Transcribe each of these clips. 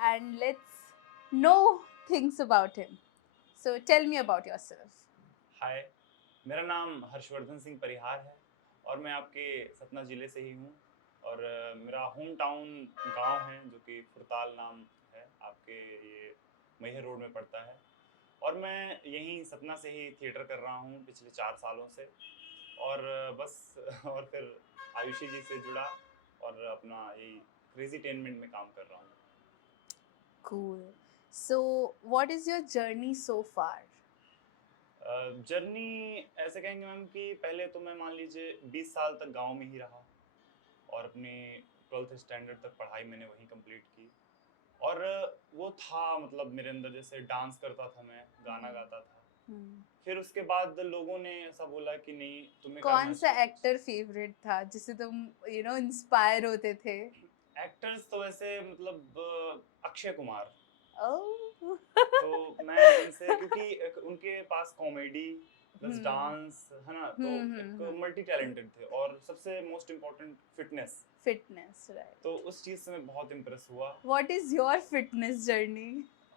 and let's know things about him. So tell me about yourself. हाय, मेरा नाम हर्षवर्धन सिंह परिहार है और मैं आपके सतना ज़िले से ही हूँ और मेरा होम टाउन गांव है जो कि फुरताल नाम है आपके ये मैहर रोड में पड़ता है और मैं यहीं सतना से ही थिएटर कर रहा हूँ पिछले 4 सालों से और बस और फिर आयुषी जी से जुड़ा और अपना यही क्रेजी टेनमेंट में काम कर रहा हूँ। Cool. So, what is your journey so far? Journey ऐसे कहेंगे मैम कि पहले तो मैं मान लीजिए 20 साल तक गांव में ही रहा और अपनी 12th स्टैंडर्ड तक पढ़ाई मैंने वहीं कंप्लीट की और वो था मतलब मेरे अंदर जैसे डांस करता था मैं गाना गाता था। फिर उसके बाद लोगों ने ऐसा बोला कि नहीं तुम्हें कौन करना सा चाहिए एक्टर फेवरेट था जिससे तुम इंस्पायर होते थे? एक्टर्स तो वैसे मतलब अक्षय कुमार। ओह तो मैं उनसे क्योंकि उनके पास कॉमेडी प्लस डांस है ना तो एक मल्टी टैलेंटेड थे और सबसे most important fitness. Fitness, right. तो उस चीज से मैं बहुत इम्प्रेस हुआ। What is your fitness journey?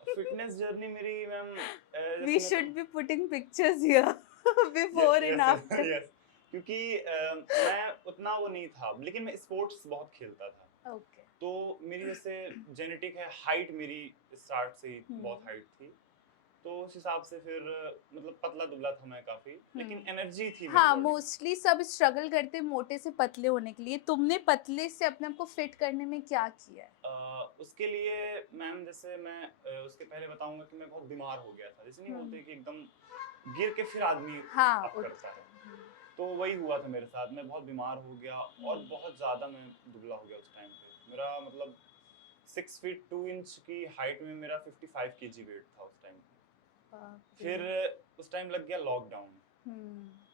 Fitness journey मेरी मैम वी जैसे मैं should be putting pictures here before and yes after. Yes क्योंकि मैं उतना वो नहीं था लेकिन मैं स्पोर्ट्स बहुत खेलता था। ओके. तो मेरी जैसे जेनेटिक है हाइट मेरी स्टार्ट से ही बहुत हाइट थी तो उस हिसाब से फिर मतलब पतला दुबला था मैं काफी लेकिन एनर्जी थी मेरी हाँ, बॉडी में। मोस्टली सब स्ट्रगल करते हैं मोटे से पतले होने के लिए. तुमने पतले से अपने आप को फिट करने में क्या किया है? उसके लिए मैम जैसे मैं उसके पहले बताऊंगा कि मैं बहुत बीमार हो गया था जैसे नहीं बोलते कि एकदम गिर के फिर आदमी हाँ, अप करता है। तो वही हुआ था मेरे साथ मैं बहुत बीमार हो गया और बहुत ज़्यादा मैं दुबला हो गया उस टाइम पे मेरा मतलब 6 फीट 2 इंच की हाइट में मेरा 55 kg वेट था उस टाइम पे। फिर उस टाइम लग गया लॉकडाउन।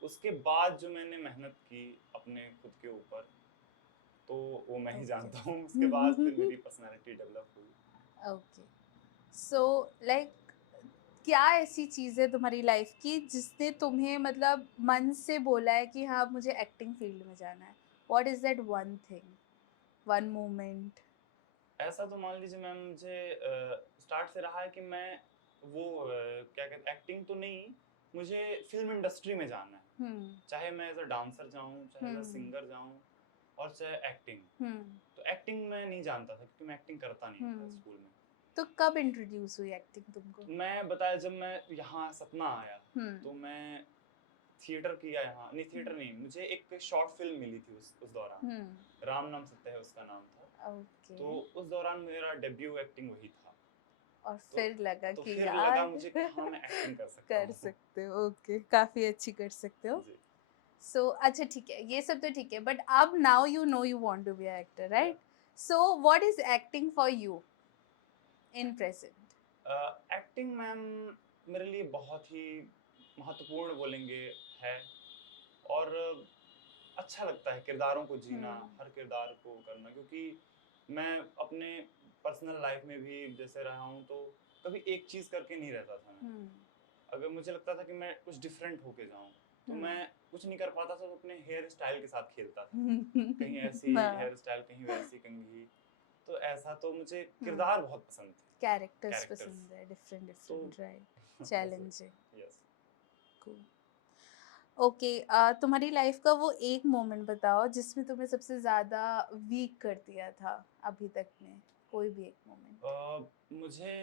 उसके बाद जो मैंने मेहनत की अपने खुद के ऊपर तो वो मैं ही जानता हूँ उसके बाद फिर मेरी पर्सनालिटी डेवलप हुई। ओके. सो लाइक क्या ऐसी चीज़ है तुम्हारी लाइफ की जिसने तुम्हें मतलब मन से बोला है कि हाँ, अब मुझे एक्टिंग फील्ड में जाना है? What is that one thing, one moment? ऐसा तो मान लीजिए मैम मुझे स्टार्ट से रहा है कि मैं वो क्या कहते एक्टिंग तो नहीं मुझे फिल्म इंडस्ट्री में जाना है चाहे मैं एज अ डांसर जाऊं चाहे एज अ सिंगर जाऊं और चाहे एक्टिंग। तो एक्टिंग मैं नहीं जानता था क्योंकि मैं एक्टिंग करता नहीं था स्कूल में। तो कब इंट्रोड्यूस हुई एक्टिंग तुमको? मैं बताया जब मैं यहाँ सतना आया तो मैं थिएटर किया यहाँ नहीं थिएटर नहीं मुझे एक शॉर्ट फिल्म मिली थी उस दौरान राम नाम सत्य है उसका नाम था। ओके. तो उस दौरान मेरा डेब्यू एक्टिंग वही था। और तो फिर लगा तो कि फिर लगा यार मुझे कि हाँ मैं एक्टिंग कर सकता कर हूँ। सकते हो. ओके, काफी अच्छी कर सकते हो. जी सो अच्छा, ठीक है, ये सब तो ठीक है, बट अब now you know you want to be a actor, yeah right? So what is acting for you in present? Acting ma'am मेरे लिए बहुत ही महत्वपूर्ण बोलेंगे है और अच्छा लगता है किरदारों को जीना हर किरदार को करना क्योंकि मैं अपने पर्सनल लाइफ में भी जैसे रहा हूँ तो कभी एक चीज करके नहीं रहता था मैं। अगर मुझे लगता था कि मैं कुछ डिफरेंट होके जाऊं तो मैं कुछ नहीं कर पाता था तो अपने हेयर स्टाइल के साथ खेलता था कहीं ऐसी हेयर स्टाइल कहीं वैसी कंघी। तो ऐसा तो मुझे किरदार बहुत पसंद थे कैरेक्टर्स कैरेक्टर्स। पसंद है, डिफरेंट तो डिफरेंट, राइट? वैसे चैलेंजिंग. Yes cool. ओके. तुम्हारी लाइफ का वो एक मोमेंट बताओ जिसमें तुम्हें सबसे ज्यादा वीक कर दिया था अभी तक में, कोई भी एक मोमेंट. मुझे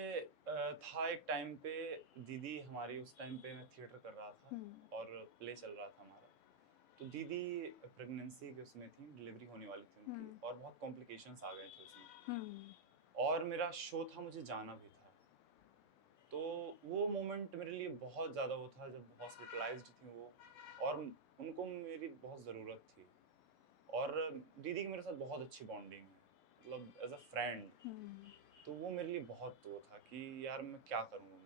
था एक टाइम पे दीदी हमारी उस टाइम पे मैं थिएटर कर रहा था और प्ले चल रहा था हमारा। तो दीदी प्रेगनेंसी के उसमें थी डिलीवरी होने वाली थी उनकी और बहुत कॉम्प्लिकेशंस आ गए थे उसमें और मेरा शो था मुझे जाना भी था। तो वो मोमेंट मेरे लिए बहुत ज़्यादा वो था जब हॉस्पिटलाइज्ड थी वो और उनको मेरी बहुत ज़रूरत थी और दीदी की मेरे साथ बहुत अच्छी बॉन्डिंग है मतलब एज अ फ्रेंड। तो वो मेरे लिए बहुत वो था कि यार मैं क्या करूँगा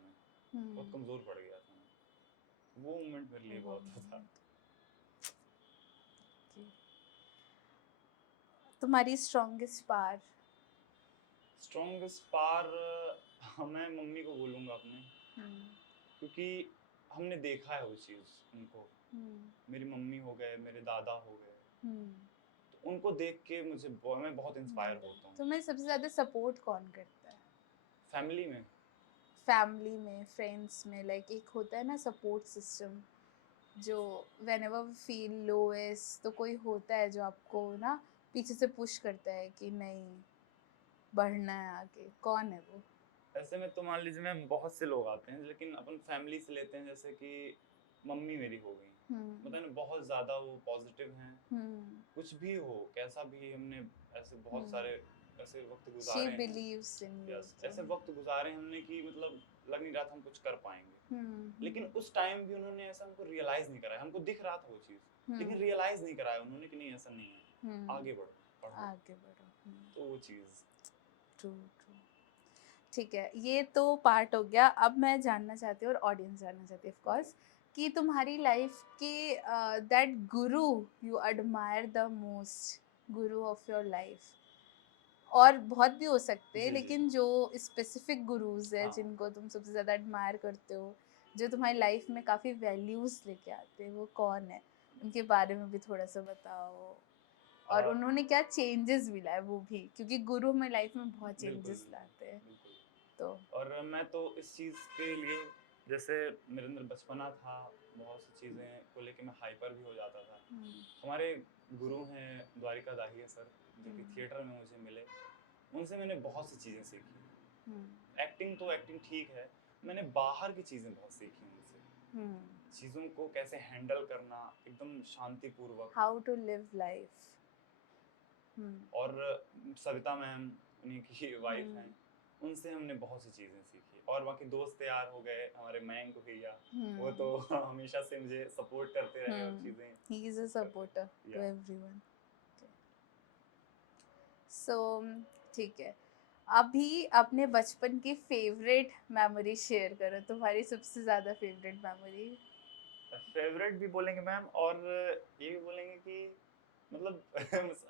मैं बहुत कमज़ोर पड़ गया था मैं। वो मोमेंट मेरे लिए बहुत वो था। तुम्हारी स्ट्रॉन्गेस्ट पार? स्ट्रॉन्गेस्ट पार मैं मम्मी को बोलूँगा अपने क्योंकि हमने देखा है वो चीज़ उनको। मेरी मम्मी हो गए मेरे दादा हो गए तो उनको देख के मैं बहुत इंस्पायर होता हूँ। तुम्हें सबसे ज्यादा सपोर्ट कौन करता है? फैमिली में फैमिली में, फ्रेंड्स में, लाइक एक होता है ना सपोर्ट सिस्टम, जो व्हेनेवर वी फील लोएस्ट तो कोई होता है जो आपको ना पीछे से पुश करता है कि नहीं बढ़ना है आगे, कौन है वो? ऐसे में तो मान लीजिए मैम बहुत से लोग आते हैं, लेकिन अपन फैमिली से लेते हैं, जैसे कि मम्मी मेरी हो गई, मतलब ना बहुत ज़्यादा वो पॉजिटिव हैं। कुछ भी हो, कैसा भी हमने ऐसे बहुत सारे ऐसे वक्त शी गुजारे हैं, बिलीव्स इन यू। यस, ऐसे वक्त गुजारे हमने कि मतलब लग नहीं रहा था हम कुछ कर पाएंगे, लेकिन उस टाइम भी उन्होंने ऐसा हमको रियलाइज नहीं कराया, हमको दिख रहा था वो चीज़, लेकिन रियलाइज नहीं कराया उन्होंने कि नहीं ऐसा नहीं है, आगे बढ़ो पढ़ो, आगे बढ़ो। तो वो चीज़। True true. ठीक है, ये तो पार्ट हो गया। अब मैं जानना चाहती हूँ और ऑडियंस जानना चाहती है ऑफ कोर्स कि तुम्हारी लाइफ के that Guru you admire the most, Guru of your life, और बहुत भी हो सकते हैं, जी जी लेकिन जो स्पेसिफिक गुरुज है हाँ जिनको तुम सबसे ज़्यादा एडमायर करते हो, जो तुम्हारी लाइफ में काफ़ी वैल्यूज़ लेके आते हैं, वो कौन है? उनके बारे में भी थोड़ा सा बताओ, और उन्होंने क्या चेंजेस भी लाए वो भी, क्योंकि गुरु हमें लाइफ में बहुत बिल्कुल चेंजेस लाते हैं। बिल्कुल। तो और मैं तो इस चीज़ के लिए, जैसे मेरे अंदर बचपना था, बहुत सी चीज़ें को लेके मैं हाइपर भी हो जाता था। हमारे गुरु हैं द्वारिका दाहिया सर, जो कि थिएटर में मुझे मिले, उनसे मैंने बहुत सी चीज़ें सीखी। एक्टिंग तो एक्टिंग ठीक है, मैंने बाहर की चीज़ें बहुत सीखी उनसे, चीज़ों को कैसे हैंडल करना एकदम शांतिपूर्वक। How to live life. और सविता मैम, उन्हीं की वाइफ हैं, उनसे हमने बहुत सी चीज़ें सीखी, और बाकी दोस्त यार हो गए हमारे मयंक भैया, वो तो हमेशा से मुझे सपोर्ट करते रहे और चीज़ें ही is a supporter to everyone. So ठीक है, अभी अपने बचपन की फेवरेट मेमोरी शेयर करो, तुम्हारी सबसे ज़्यादा फेवरेट मेमोरी। फेवरेट भी बोलेंगे मैम, और ये भी बोलेंगे कि मतलब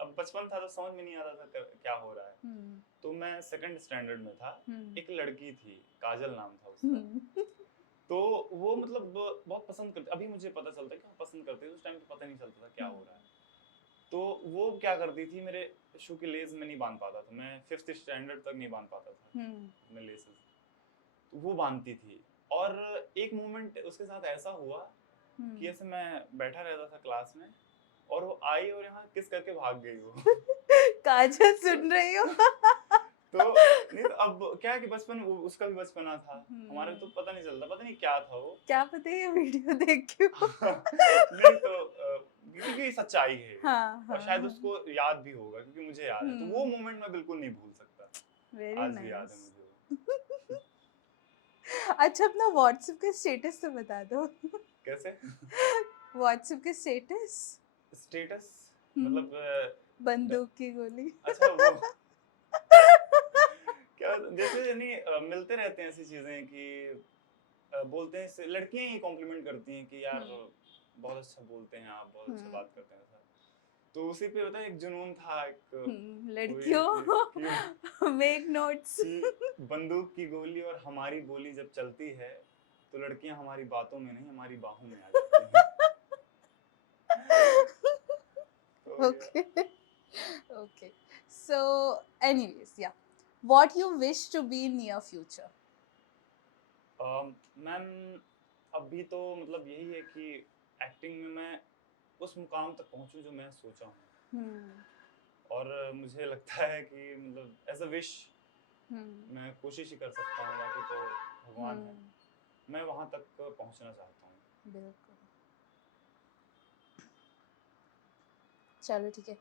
अब बचपन था तो समझ में नहीं आता था क्या हो रहा है, तो मैं सेकंड स्टैंडर्ड में था, एक लड़की थी, काजल नाम था उसका, तो वो मतलब बहुत पसंद करती, अभी मुझे पता चलता है कि वो पसंद करती है, उस टाइम पे पता नहीं चलता था क्या हो रहा है। तो वो क्या करती थी, मेरे शू की लेस में नहीं बांध पाता था, मैं 5th स्टैंडर्ड तक नहीं बांध पाता था मैं लेसेस, तो वो बांधती थी। और एक मोमेंट उसके साथ ऐसा हुआ कि ऐसे मैं बैठा रहता था क्लास में, और वो आई और यहाँ किस करके भाग गई वो। काजल सुन रही हो? तो नहीं, तो अब क्या है कि बचपन, उसका भी बचपना था, हमारे तो पता नहीं चलता, पता नहीं क्या था वो। क्या पता ये वीडियो देख के नहीं तो क्योंकि सच्चाई है, हाँ और हाँ शायद उसको याद भी होगा, क्योंकि मुझे याद है, तो वो मोमेंट मैं बिल्कुल नहीं भूल सकता, वेरी आज भी याद है नाइस। मुझे वो। अच्छा, अपना व्हाट्सएप का स्टेटस तो बता दो। कैसे? व्हाट्सएप के स्टेटस। स्टेटस मतलब बंदूक की गोली। अच्छा वो क्या, जैसे नहीं मिलते रहते हैं ऐसी चीजें कि बोलते हैं, लड़कियां ही कॉम्प्लीमेंट करती हैं कि यार बहुत अच्छा बोलते हैं आप, बहुत अच्छा बात करते हैं सर, तो उसी पे होता है, एक जुनून था, एक कोई लड़कियों मेक नोट्स। कि बंदूक की गोली और हमारी बोली जब चलती है, तो लड़कियां हमारी बातों में नहीं, हमारी बाहों में आ जाती हैं। तो okay okay, so anyways yeah what you wish to be in near future? Ma'am अभी तो मतलब यही है कि एक्टिंग में मैं उस मुकाम तक पहुंचूं जो मैं सोचा हूँ, और मुझे लगता है कि मतलब एज अ विश मैं कोशिश ही कर सकता हूँ, बाकी तो भगवान है, मैं वहां तक पहुंचना चाहता हूँ। बिल्कुल। चलो ठीक है,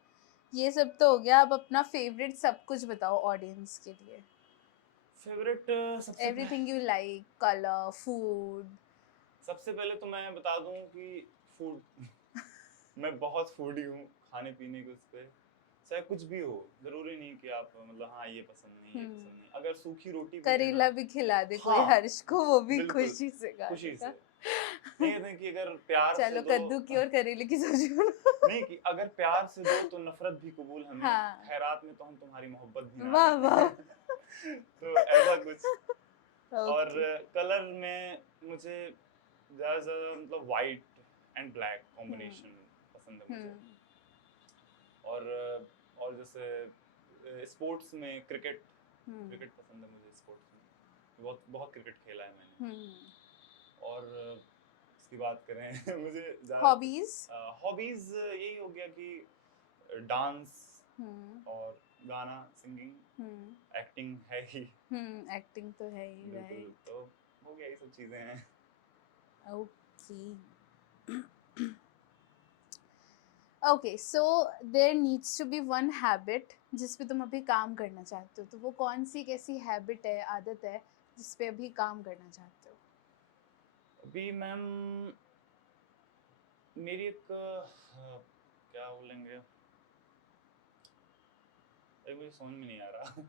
ये सब तो हो गया, अब अपना फेवरेट सब कुछ बताओ ऑडियंस के लिए। फेवरेट सबसे everything you like, colour, food. सबसे पहले तो मैं बता दूं कि फूड मैं बहुत फूडी हूँ, खाने पीने के उस पे चाहे कुछ भी हो, जरूरी नहीं कि आप मतलब हाँ ये पसंद नहीं, ये पसंद नहीं, अगर सूखी रोटी भी है ना, करेला भी खिला दे कोई हाँ हर्ष को, वो भी बिल्कुल खुशी से खा खुशी लेगा। से, नहीं कहते हैं कि अगर प्यार से चलो दो, कद्दू की और करेले की सब्जी नहीं कि अगर प्यार से दो तो नफरत भी कबूल हमें, हाँ, खैरात में तो हम तुम्हारी मोहब्बत भी ना वाह वाह। लें। तो ऐसा कुछ। और ओके। कलर में मुझे ज़्यादा से ज़्यादा मतलब वाइट एंड ब्लैक कॉम्बिनेशन पसंद है मुझे, और जैसे स्पोर्ट्स में क्रिकेट क्रिकेट पसंद है मुझे स्पोर्ट्स में, बहुत बहुत क्रिकेट खेला है मैंने। और इसकी बात करें मुझे ज़्यादा हॉबीज हॉबीज यही हो गया कि डांस और गाना, सिंगिंग, एक्टिंग है ही। एक्टिंग तो है ही, बिल्कुल, राइट? तो हो गया, ये सब चीजें हैं। Okay. Okay, so there needs to be one habit जिस पे तुम अभी काम करना चाहते हो, तो वो कौन सी कैसी हैबिट है, आदत है जिस पे अभी काम करना चाहते हो? अभी मैम मेरी एक क्या बोलेंगे, अरे मुझे समझ में नहीं आ रहा।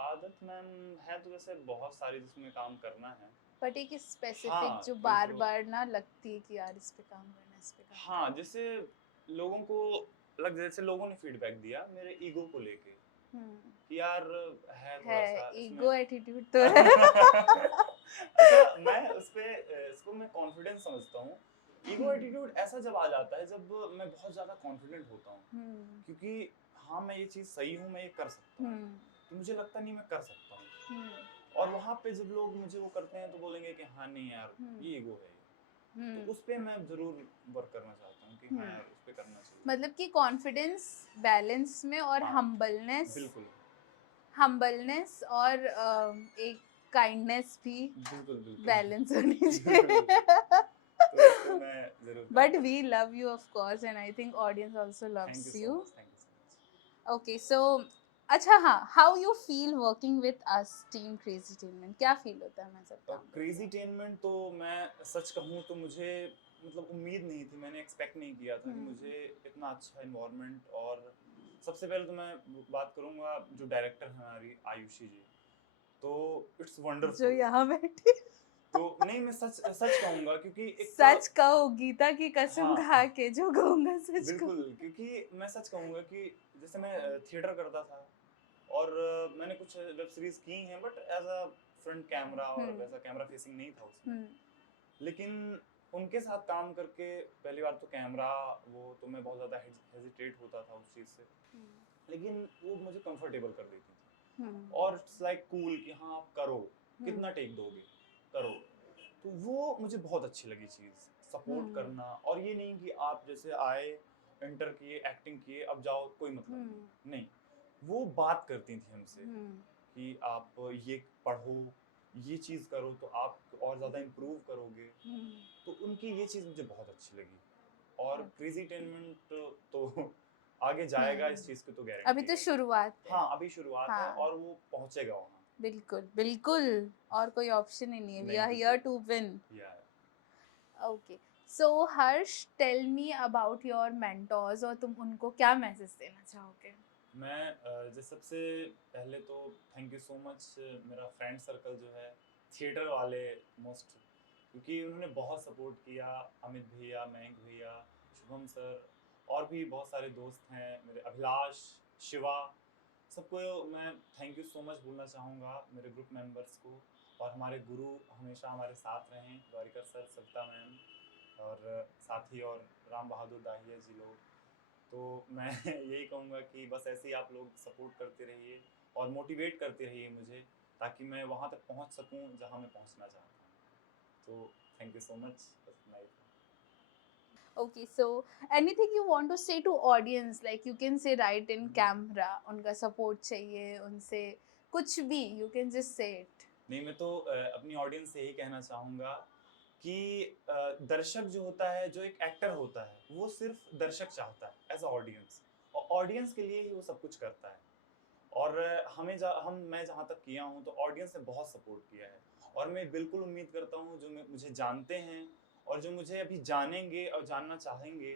आदत मैम है तो वैसे बहुत सारी जिसमें काम करना है। बट एक स्पेसिफिक हाँ, जो कि बार जो बार ना लगती है कि यार इस पे काम करना है, इस पे काम हाँ, जैसे लोगों को जैसे लोगों ने फीडबैक दिया मेरे ईगो को लेके करना। कि यार है है, थोड़ा सा इसमें। ईगो एटीट्यूड तो है। अच्छा, मैं उस पे इसको मैं कॉन्फिडेंस समझता हूँ। ईगो एटीट्यूड ऐसा जब आ जाता है जब मैं बहुत ज्यादा कॉन्फिडेंट होता हूँ, क्योंकि हाँ मैं ये चीज सही हूँ, मैं ये कर सकता हूँ, तो मुझे लगता नहीं मैं कर सकता हूँ। और वहां पे जब लोग मुझे वो करते हैं तो बोलेंगे कि हाँ नहीं यार ये ईगो है, तो उस पे मैं जरूर वर्क करना चाहता हूँ कि हाँ यार उस पे करना चाहिए। मतलब कि कॉन्फिडेंस बैलेंस में, और हाँ, हम्बलनेस, बिल्कुल और एक काइंडनेस भी बिल्कुल बिल्कुल। बैलेंस होनी बिल्कुल, चाहिए। तो इस पे मैं जरूर काम बट करूंगा। We love you of course, and I think audience also thank you loves so you. Much, thank you so much. Okay, so अच्छा, हाँ, how you feel working with us team Crazytainment? क्या feel होता है हमारे साथ काम crazy करके? टेनमेंट तो मैं सच कहूँ तो मुझे मतलब उम्मीद नहीं थी, मैंने एक्सपेक्ट नहीं किया था कि मुझे इतना अच्छा इन्वायरमेंट। और सबसे पहले तो मैं बात करूंगा जो डायरेक्टर है हमारी आयुषी जी, तो इट्स जो वंडरफुल। यहाँ बैठी। तो नहीं, मैं सच सच कहूंगा क्योंकि एक सच कहो, गीता की कसम हाँ खा के जो कहूंगा सच बिल्कुल, कहूंगा। क्योंकि मैं सच कहूंगा कि जैसे मैं थिएटर करता था और मैंने कुछ वेब सीरीज की हैं, but as a front camera और वैसा कैमरा फेसिंग नहीं था उसमें। लेकिन उनके साथ काम करके पहली बार तो कैमरा वो तो मैं बहुत ज़्यादा हेजिटेट होता था उस चीज़ से, लेकिन वो मुझे कंफर्टेबल कर देती थी। और इट्स लाइक कूल कि हाँ आप करो, कितना टेक दोगे, करो। तो वो मुझे बहुत अच्छी लगी चीज़, सपोर्ट करना। और ये नहीं कि आप जैसे आए, एंटर किए, एक्टिंग किए, अब जाओ, कोई मतलब नहीं। वो बात करती थी हमसे कि आप ये पढ़ो, ये चीज़ करो तो आप और ज़्यादा इम्प्रूव करोगे। तो उनकी ये चीज़ मुझे बहुत अच्छी लगी। और क्रेजी टेनमेंट तो आगे जाएगा, इस चीज़ की तो अभी गारंटी तो है। शुरुआत है। हाँ, अभी शुरुआत है हाँ, और वो पहुंचेगा वहाँ। बिल्कुल बिल्कुल, और कोई ऑप्शन ही नहीं है, वी नहीं, आर हियर बिल्कुल। To win. Yeah okay, so Harsh, tell me about your mentors, और तुम उनको क्या मैसेज देना चाहोगे? मैं जो सबसे पहले तो थैंक यू सो मच मेरा फ्रेंड सर्कल जो है, थिएटर वाले मोस्ट, क्योंकि उन्होंने बहुत सपोर्ट किया। अमित भैया, मयंक भैया, शुभम सर, और भी बहुत सारे दोस्त हैं मेरे, अभिलाष, शिवा, सबको मैं थैंक यू सो मच बोलना चाहूँगा, मेरे ग्रुप मेंबर्स को। और हमारे गुरु हमेशा हमारे साथ रहें, द्वारिका सर, सविता मैम, और साथी और राम बहादुर दाहिया जी लोग। तो मैं यही कहूँगा कि बस ऐसे ही आप लोग सपोर्ट करते रहिए और मोटिवेट करते रहिए मुझे, ताकि मैं वहाँ तक पहुँच सकूँ जहाँ मैं पहुँचना चाहता हूँ। तो थैंक यू सो मच, बस इतना ही था। Okay, so anything you want to say to audience, like you can say right in camera, उनका support चाहिए उनसे, कुछ भी, you can just say it. नहीं, मैं तो अपनी ऑडियंस से यही कहना चाहूँगा कि दर्शक जो होता है, जो एक एक्टर होता है, वो सिर्फ दर्शक चाहता है एज अ ऑडियंस, और ऑडियंस के लिए ही वो सब कुछ करता है। और मैं जहाँ तक किया हूँ तो ऑडियंस ने बहुत सपोर्ट किया है। और मैं बिल्कुल उम्मीद करता हूँ जो मुझे जानते हैं और जो मुझे अभी जानेंगे और जानना चाहेंगे,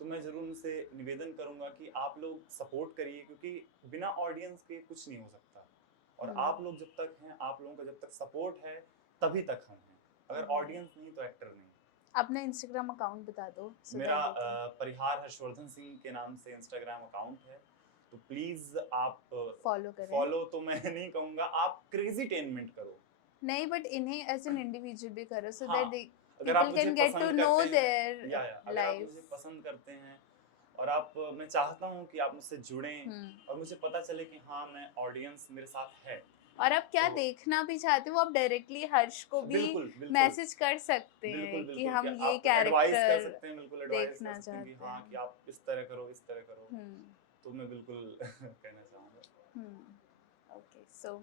तो मैं ज़रूर उनसे निवेदन करूँगा कि आप लोग सपोर्ट करिए, क्योंकि बिना ऑडियंस के कुछ नहीं हो सकता। और आप लोग जब तक हैं, आप लोगों का जब तक सपोर्ट है, तभी तक हम हैं। अगर ऑडियंस नहीं तो एक्टर नहीं। अपना इंस्टाग्राम अकाउंट बता दो, so मेरा that they can परिहार हर्षवर्धन सिंह के नाम से इंस्टाग्राम अकाउंट है, तो प्लीज आप follow करें। फॉलो तो मैं नहीं कहूंगा, आप क्रेजी टेनमेंट करो। नहीं, but इन्हें as an individual भी करो, so हाँ, that they अगर आप people मुझे can get to पसंद know करते हैं, their या अगर आप life. मुझे पसंद करते हैं और आप मैं चाहता हूँ कि आप मुझसे जुड़ें हम्म। और मुझे पता चले कि हाँ मैं ऑडियंस मेरे साथ है। और आप क्या तो देखना भी चाहते हो, आप डायरेक्टली हर्ष को भी बिल्कुल बिल्कुल मैसेज कर सकते बिल्कुल हैं कि बिल्कुल, कि हम ये आप एडवाइस कर कैरेक्टर सकते हैं, बिल्कुल एडवाइस कर देखना सकते हैं कि चाहते हाँ हैं। कि आप इस तरह करो इस तरह करो। हम्म। तो मैं बिल्कुल कहना चाहूँगा। Okay, so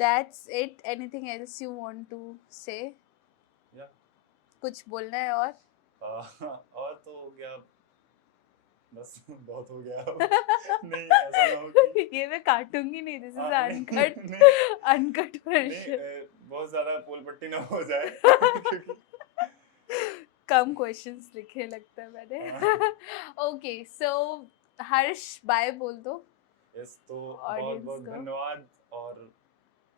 that's it, anything else you want to say? या कुछ बोलना है और? और तो हो गया, बस बहुत हो गया अब। नहीं ऐसा ना हो कि ये मैं काटूंगी नहीं, दिस इज नहीं अनकट, नहीं अनकट नहीं वर्जन। बहुत ज्यादा पोल पट्टी ना हो जाए क्योंकि कम क्वेश्चंस लिखे लगता है मैंने। ओके, सो हर्ष बाय बोल दो यस, तो बहुत ऑडियंस बहुत को। धन्यवाद और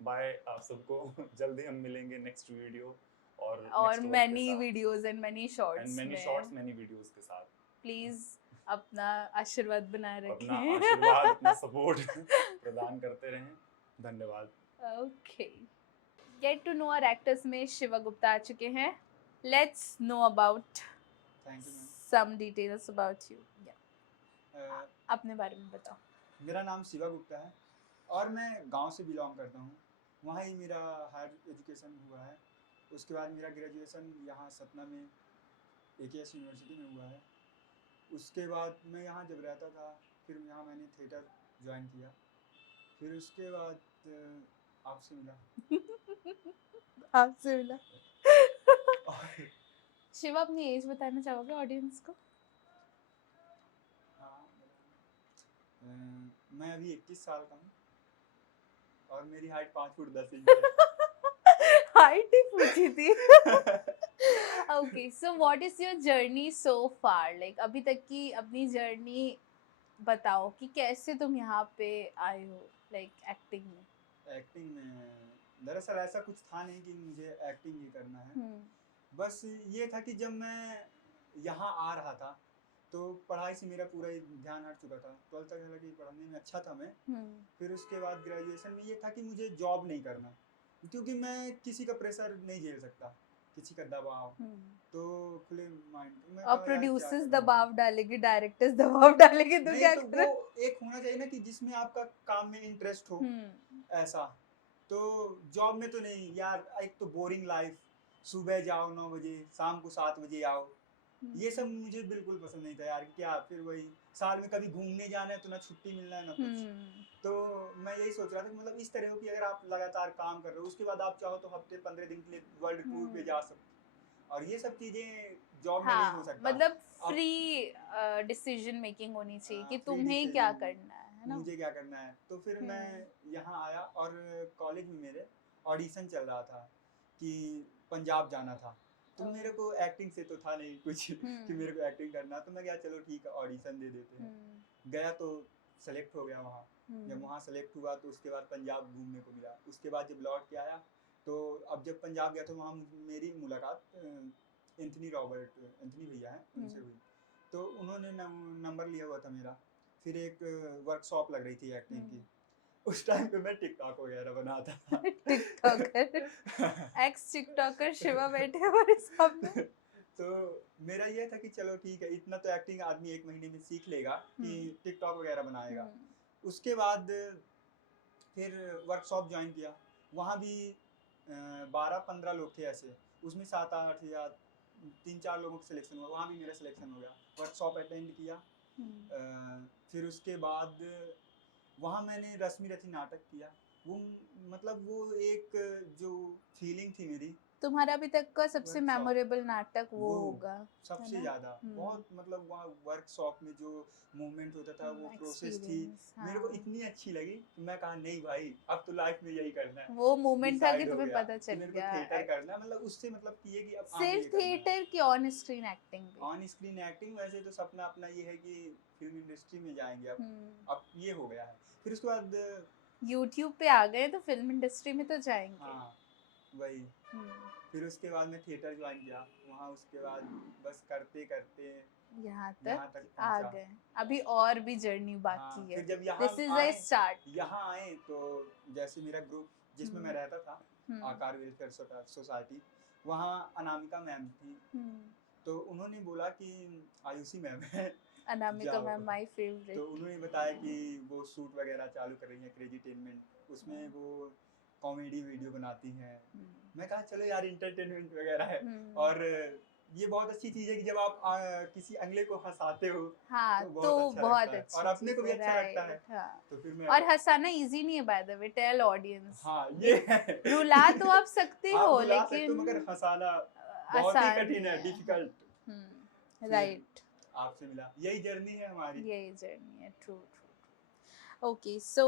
बाय आप सबको। जल्दी हम मिलेंगे नेक्स्ट वीडियो और और नेक्स्ट वर्क के मैनी साथ videos and many and shorts many में शॉर्ट्स मैनी वीडियोस के साथ। प्लीज अपना आशीर्वाद बनाए अपना रखें। आशीर्वाद अपना सपोर्ट प्रदान करते रहें। धन्यवाद। Okay, get to know our actors में शिवा गुप्ता आ चुके हैं। Let's know about thank you ma'am. Some details about you. अपने बारे में बताओ। मेरा नाम शिवा गुप्ता है और मैं गांव से बिलोंग करता हूँ। वहाँ ही मेरा हायर एजुकेशन हुआ है। उसके बाद मेरा ग्रेजुएशन यहाँ सतना में AKS यूनिवर्सिटी में हुआ है। उसके बाद मैं यहाँ जब रहता था फिर यहाँ मैंने थिएटर ज्वाइन किया। फिर उसके बाद आपसे मिला। आपसे मिला। और शिवा, अपनी एज बताना चाहोगे ऑडियंस को? हाँ, मैं अभी 21 साल का हूँ और मेरी हाइट 5 फुट 10 इंच है। हाइट ही पूछी थी। Okay, so what is your journey so far? Like अभी तक की अपनी जर्नी बताओ कि कैसे तुम यहाँ पे आए हो, लाइक एक्टिंग में। एक्टिंग में दरअसल ऐसा कुछ था नहीं कि मुझे एक्टिंग ही करना है। बस ये था कि जब मैं यहाँ आ रहा था तो पढ़ाई से मेरा पूरा ही ध्यान हट चुका था। 12th तक हालांकि पढ़ने में अच्छा था मैं। फिर उसके बाद ग्रेजुएशन में ये था कि मुझे जॉब नहीं करना, क्योंकि मैं किसी का प्रेशर नहीं झेल सकता, किसी का दबाव। तो खुले माइंड मैं और कहा यार क्या प्रोड्यूसर्स करूँ। दबाव डालेंगे, डायरेक्टर्स दबाव डालेंगे, तो नहीं क्या तो करें? वो एक होना चाहिए ना कि जिसमें आपका काम में इंटरेस्ट हो। ऐसा तो जॉब में तो नहीं यार, एक तो बोरिंग लाइफ, सुबह जाओ 9 बजे शाम को 7 बजे आओ, ये सब मुझे बिल्कुल पसंद नहीं था यार। क्या फिर वही साल में कभी घूमने जाना है तो ना छुट्टी मिलना है ना कुछ। तो मैं यही सोच रहा था कि मतलब इस तरह हो कि अगर आप लगातार काम कर रहे हो उसके बाद आप चाहो तो हफ्ते 15 दिन के लिए वर्ल्ड टूर पे जा सकते हो, और ये सब चीजें जॉब में नहीं हो सकता। मतलब फ्री डिसीजन मेकिंग होनी चाहिए कि फ्री तुम्हें क्या करना है ना। मुझे क्या करना है। तो फिर मैं यहाँ आया और कॉलेज में मेरे ऑडिशन चल रहा था कि पंजाब जाना था। तो मेरे को एक्टिंग से तो था नहीं कुछ कि मेरे को एक्टिंग करना। तो मैं क्या चलो ठीक है ऑडिशन दे देते हैं। गया तो सेलेक्ट हो गया वहाँ। जब वहाँ सेलेक्ट हुआ तो उसके बाद पंजाब घूमने को मिला। उसके बाद जब लौट के आया तो अब जब पंजाब गया तो वहाँ मेरी मुलाकात एंथनी भैया हैं उनसे हुई। तो उन्होंने नंबर लिया हुआ था मेरा। फिर एक वर्कशॉप लग रही थी एक्टिंग की। उस टाइम पे मैं टिकटॉक वगैरह बनाता था। टिकटॉकर, एक्स टिकटॉकर शिवा बैठे हमारे सामने। तो मेरा ये था कि चलो ठीक है, इतना तो एक्टिंग आदमी 1 महीने में सीख लेगा कि टिकटॉक वगैरह बनाएगा। उसके बाद फिर वर्कशॉप ज्वाइन किया। वहाँ भी 12-15 लोग थे ऐसे, उसमें 7-8 या 3-4 लोगों का सिलेक्शन हुआ। वहाँ भी मेरा सिलेक्शन हो गया। वर्कशॉप अटेंड किया। फिर उसके बाद वहाँ मैंने रश्मि रथी नाटक किया। वो मतलब वो एक जो फीलिंग थी मेरी, तुम्हारा अभी तक का सबसे वर्कशॉप मेमोरेबल नाटक वो वो होगा सबसे ज़्यादा बहुत मतलब वहाँ वर्कशॉप में जो मूवमेंट होता था, वो प्रोसेस थी, मेरे को इतनी अच्छी लगी कि मैं कहा नहीं भाई अब तो लाइफ में यही करना है। वो मोमेंट था कि डिसाइड हो तुम्हें गया पता कि चल मेरे को गया थिएटर करना है। मतलब उससे मतलब कि ये कि अब आगे ये सिर्फ करना है। थिएटर की ऑन स्क्रीन एक्टिंग भी? ऑन स्क्रीन एक्टिंग वैसे तो सपना अपना ये है कि फिल्म इंडस्ट्री में जाएंगे अब ये हो गया है। फिर उसके बाद यूट्यूब पे आ गए तो फिल्म इंडस्ट्री में तो जाएंगे। हाँ वही। फिर उसके बाद मैं थिएटर ज्वाइन किया वहाँ। उसके बाद बस करते करते यहाँ यहाँ तक तक आ पहुँचा। गए। अभी और भी जर्नी हाँ, बाकी है। फिर जब दिस इज अ स्टार्ट। यहाँ आए तो जैसे मेरा ग्रुप जिसमें मैं रहता था आकार वेलफेयर सोसाइटी, वहाँ अनामिका मैम थी। तो उन्होंने बोला कि आयुषी मैम है अनामिका जाओ। मैम माय तो फेवरेट। उन्होंने बताया कि वो शूट वगैरह चालू कर रही हैं क्रेजिटेनमेंट, उसमें वो कॉमेडी वीडियो बनाती हैं। मैं कहा चलो यार इंटरटेनमेंट वगैरह है, और ये बहुत अच्छी चीज़ है कि जब आप किसी अगले को हंसाते हो हाँ तो तो बहुत अच्छा बहुत लगता है, अच्छी और अपने को भी चीज़ है, अच्छा लगता है। राइट, हाँ। तो फिर मैं और हंसाना इजी नहीं है by the way, tell audience. हाँ ये है रुला तो आप सकते आप हो रुला सकते हो, लेकिन मगर हंसाना बहुत ही आसान कठिन नहीं है, है। डिफिकल्ट। फिर राइट, आपसे मिला, यही जर्नी है हमारी। यही जर्नी है, true true. Okay, so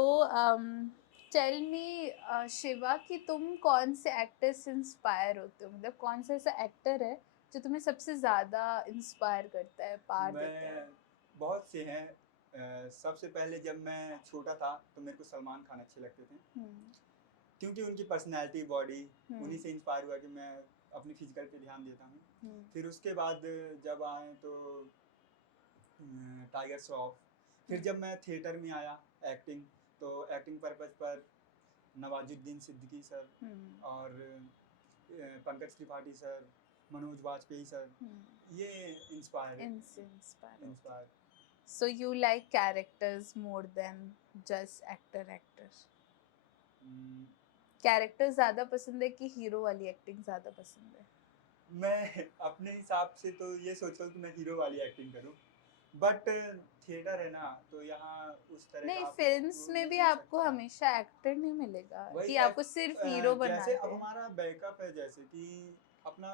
tell me Shiva कि तुम कौन से एक्टर से इंस्पायर होते हो, मतलब कौन सा ऐसा एक्टर है जो तुम्हें सबसे ज्यादा इंस्पायर करता है, पार देता है? मैं बहुत से हैं। सबसे पहले जब मैं छोटा था तो मेरे को सलमान खान अच्छे लगते थे, क्योंकि उनकी पर्सनैलिटी, बॉडी, उन्हीं से इंस्पायर हुआ कि मैं अपनी फिजिकल पे ध्यान देता हूँ। फिर उसके बाद जब आए तो टाइगर श्रॉफ। फिर जब मैं थिएटर में आया एक्टिंग, तो एक्टिंग पर्पज पर नवाजुद्दीन सिद्दीकी सर, और पंकज त्रिपाठी सर, मनोज वाजपेयी सर, ये inspire. So you like characters more than just actor? Character ज्यादा पसंद है कि हीरो वाली एक्टिंग ज्यादा पसंद है? मैं अपने हिसाब से तो ये सोचता हूँ कि मैं हीरो वाली एक्टिंग करूँ, बट थिएटर है ना, तो यहाँ उस तरह नहीं, का आप फिल्म्स वो में नहीं भी मिल आपको सकता। हमेशा एक्टर नहीं मिलेगा वही कि आपको सिर्फ हीरो बना जैसे अब दे। हमारा बैकअप है, जैसे कि अपना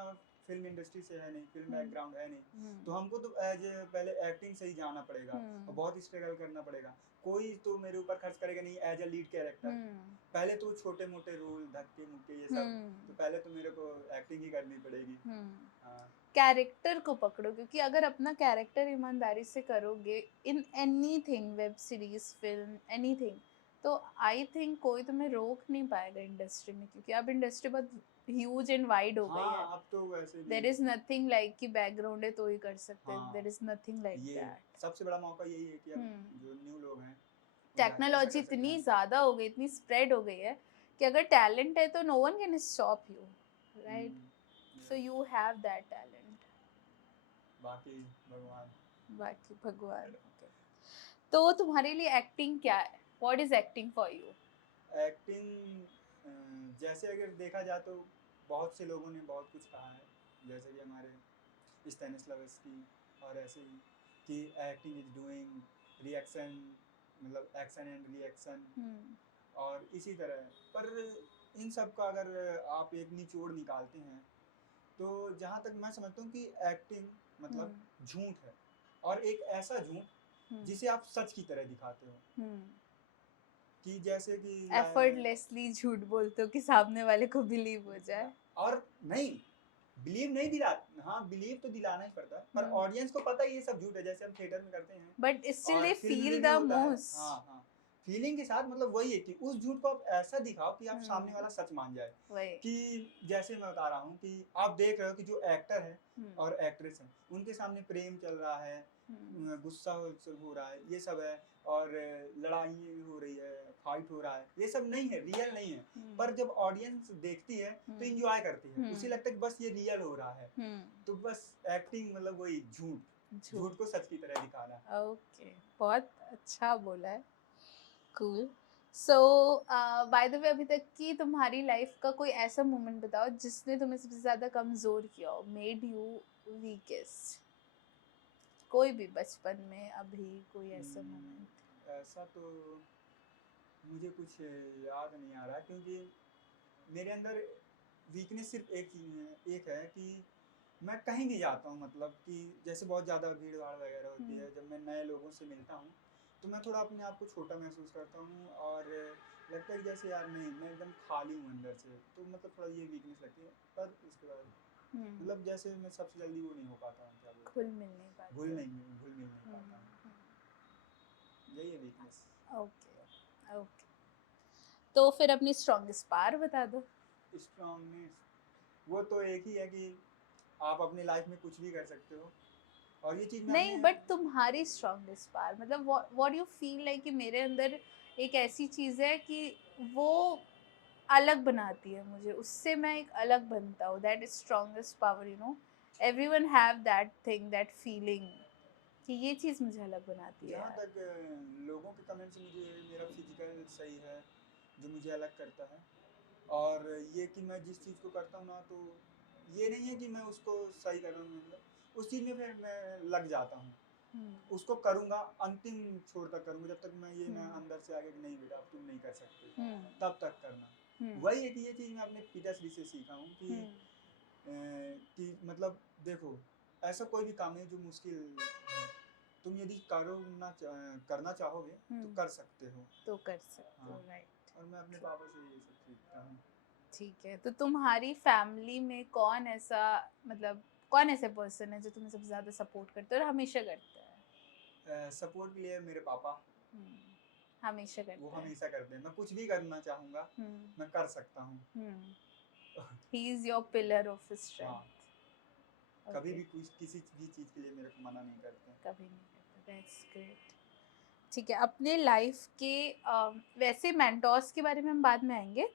फिल्म इंडस्ट्री से है नहीं, फिल्म बैकग्राउंड है नहीं, तो हमको तो एज पहले एक्टिंग से ही जाना पड़ेगा और बहुत स्ट्रगल करना पड़ेगा। कोई तो मेरे ऊपर खर्च करेगा नहीं एज अ लीड कैरेक्टर। पहले तो छोटे मोटे रोल, धक्के मुक्के, ये सब, तो पहले तो मेरे को एक्टिंग ही करनी पड़ेगी। हाँ। कैरेक्टर को पकड़ो, क्योंकि अगर अपना कैरेक्टर ईमानदारी से करोगे in anything, web series, film, anything, तो आई थिंक कोई तुम्हें रोक नहीं पाएगा इंडस्ट्री में, क्योंकि अब इंडस्ट्री बहुत ह्यूज एंड वाइड हो गई है। हाँ, अब तो वैसे भी देयर इज नथिंग लाइक कि बैकग्राउंड है तो ही कर सकते हैं, हाँ, देयर इज नथिंग लाइक ये दैट। सबसे बड़ा मौका यही है कि अब जो न्यू लोग हैं वो जाके ऐसा टेक्नोलॉजी कर सकते इतनी हैं। ज़्यादा हो गई, इतनी स्प्रेड हो गई है कि अगर टैलेंट है तो no one can stop you, right? So you have that talent. बाकी भगवान। बाकी भगवान। Okay. तो तुम्हारे लिए एक्टिंग क्या है? What is acting for you? Acting जैसे अगर देखा जाए तो बहुत से लोगों ने बहुत कुछ कहा है, जैसे कि हमारे स्टैनिस्लावस्की और ऐसे ही, कि एक्टिंग इज डूइंग रिएक्शन, मतलब एक्शन एंड रिएक्शन, और इसी तरह। पर इन सब का अगर आप एक निचोड़ निकालते हैं तो जहाँ तक मैं समझता हूँ कि एक्टिंग मतलब झूठ है, और एक ऐसा झूठ जिसे आप सच की तरह दिखाते हो, कि जैसे कि एफर्टलेसली झूठ बोलते हो कि सामने वाले को बिलीव हो जाए। और नहीं, बिलीव नहीं दिला, हाँ बिलीव तो दिलाना ही पड़ता है, पर ऑडियंस को पता है ये सब झूठ है, जैसे हम थिएटर में करते हैं, बट स्टिल और दे फिल्म फील में द भी होता है। मोस्ट। हाँ, फीलिंग के साथ, मतलब वही है कि उस झूठ को आप ऐसा दिखाओ कि आप सामने वाला सच मान जाए। कि जैसे मैं बता रहा हूँ कि आप देख रहे हो कि जो एक्टर है और एक्ट्रेस है, उनके सामने प्रेम चल रहा है, गुस्सा हो रहा है, ये सब है, और लड़ाई हो रही है, फाइट हो रहा है, ये सब नहीं है, रियल नहीं है। पर जब ऑडियंस देखती है तो इंजॉय करती है, उसे लगता है कि बस ये रियल हो रहा है। तो बस एक्टिंग मतलब वही झूठ को सच की तरह दिखाना। ओके, बहुत अच्छा बोला है, कूल। सो बाय द वे, अभी तक की तुम्हारी लाइफ का कोई ऐसा मोमेंट बताओ जिसने तुम्हें सबसे ज्यादा कमजोर किया हो, मेड यू वीकेस्ट, कोई भी बचपन में, अभी कोई ऐसा मोमेंट? ऐसा तो मुझे कुछ याद नहीं आ रहा, क्योंकि मेरे अंदर वीकनेस सिर्फ एक है कि मैं कहीं भी जाता हूँ, मतलब कि जैसे बहुत ज़्यादा भीड़ भाड़ वगैरह होती है, जब मैं नए लोगों से मिलता हूँ तो मैं थोड़ा अपने आप को छोटा महसूस करता हूँ, और लगता है कि जैसे यार नहीं, मैं एकदम खाली हूँ अंदर से, तो मतलब थोड़ा ये वीकनेस लगती है। पर उसके बाद मतलब जैसे मैं सबसे जल्दी वो नहीं हो पाता हूँ, क्या बोलते हैं, घुल मिल नहीं पाता हूँ, यही है वीकनेस। ओके ओके, तो फिर अपनी स्ट्रॉन्गेस्ट पार बता दो। स्ट्रॉन्गनेस वो तो एक ही है कि आप अपनी लाइफ में कुछ भी कर सकते हो, और ये चीज़ नहीं, बट तुम्हारी स्ट्रॉन्गेस्ट पार, मतलब व्हाट यू फील लाइक कि मेरे अंदर एक ऐसी चीज़ है कि वो अलग बनाती है मुझे, उससे मैं एक अलग बनता हूँ, that is strongest power, you know. everyone have that thing, that feeling कि ये चीज़ मुझे अलग बनाती है जहाँ यार. तक लोगों के कमेंट से मुझे मेरा फिजिकल सही है जो मुझे अलग करता है, और ये कि मैं जिस चीज़ को करता हूँ ना, तो ये नहीं है कि मैं उसको सही कर रहा हूँ, मतलब उस चीज़ में फिर मैं लग जाता हूँ, उसको करूँगा, अंतिम छोर तक करूँगा, जब तक मैं ये ना अंदर से आगे कि नहीं बेटा अब तुम नहीं कर सकते, तब तक करना। वही है कि ये चीज़ मैं अपने पिताश्री से सीखा हूँ कि मतलब देखो, ऐसा कोई भी काम है जो मुश्किल है, तुम यदि करना चाहोगे तो कर सकते हो। तो कर सकते हो, हाँ। राइट. और मैं अपने पापा से ये सब सीखता हूँ। ठीक है, तो तुम्हारी फैमिली में कौन ऐसा, मतलब कौन ऐसे पर्सन है जो तुम्हें सबसे ज्यादा सपोर्ट करते हैं और हमेशा करता है? सपोर्ट के लिए मेरे पापा, हमेशा वो करता है. हमेशा करते हैं, मैं कुछ भी करना चाहूँगा मैं कर सकता हूँ। He is your pillar of strength. हाँ, कभी Okay. भी कुछ किसी भी चीज़ के लिए मेरे को मना नहीं करते हैं। कभी नहीं करता. That's great. ठीक है, अपने लाइफ के वैसे मेंटोर्स के बारे में हम बाद में आएंगे,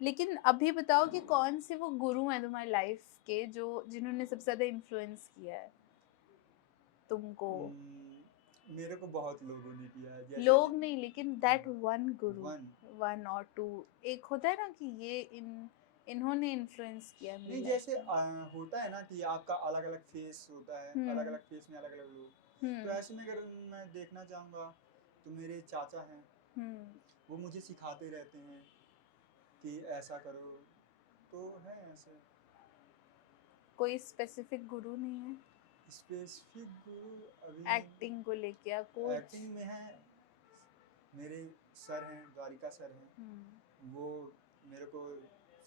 लेकिन अभी बताओ कि कौन से वो गुरु हैं तुम्हारी लाइफ के जो जिन्होंने सबसे ज्यादा इन्फ्लुएंस किया है तुमको? मेरे को बहुत लोगों ने किया है, जैसे लोग नहीं, लेकिन that one Guru, one one और टू, एक होता है ना कि ये इन्होंने इन्फ्लुएंस किया मेरी नहीं, लाइफ जैसे में. होता है ना कि आपका अलग अलग फेस होता है, अलग अलग फेस में अलग अलग लोग, तो ऐसे में अगर मैं देखना चाहूँगा तो मेरे चाचा हैं, वो मुझे सिखाते रहते हैं कि ऐसा करो, तो है ऐसे। कोई स्पेसिफिक गुरु नहीं है स्पेसिफिक गुरु अभी एक्टिंग को लेके या कोच? एक्टिंग में है, मेरे सर हैं, द्वारिका सर हैं, वो मेरे को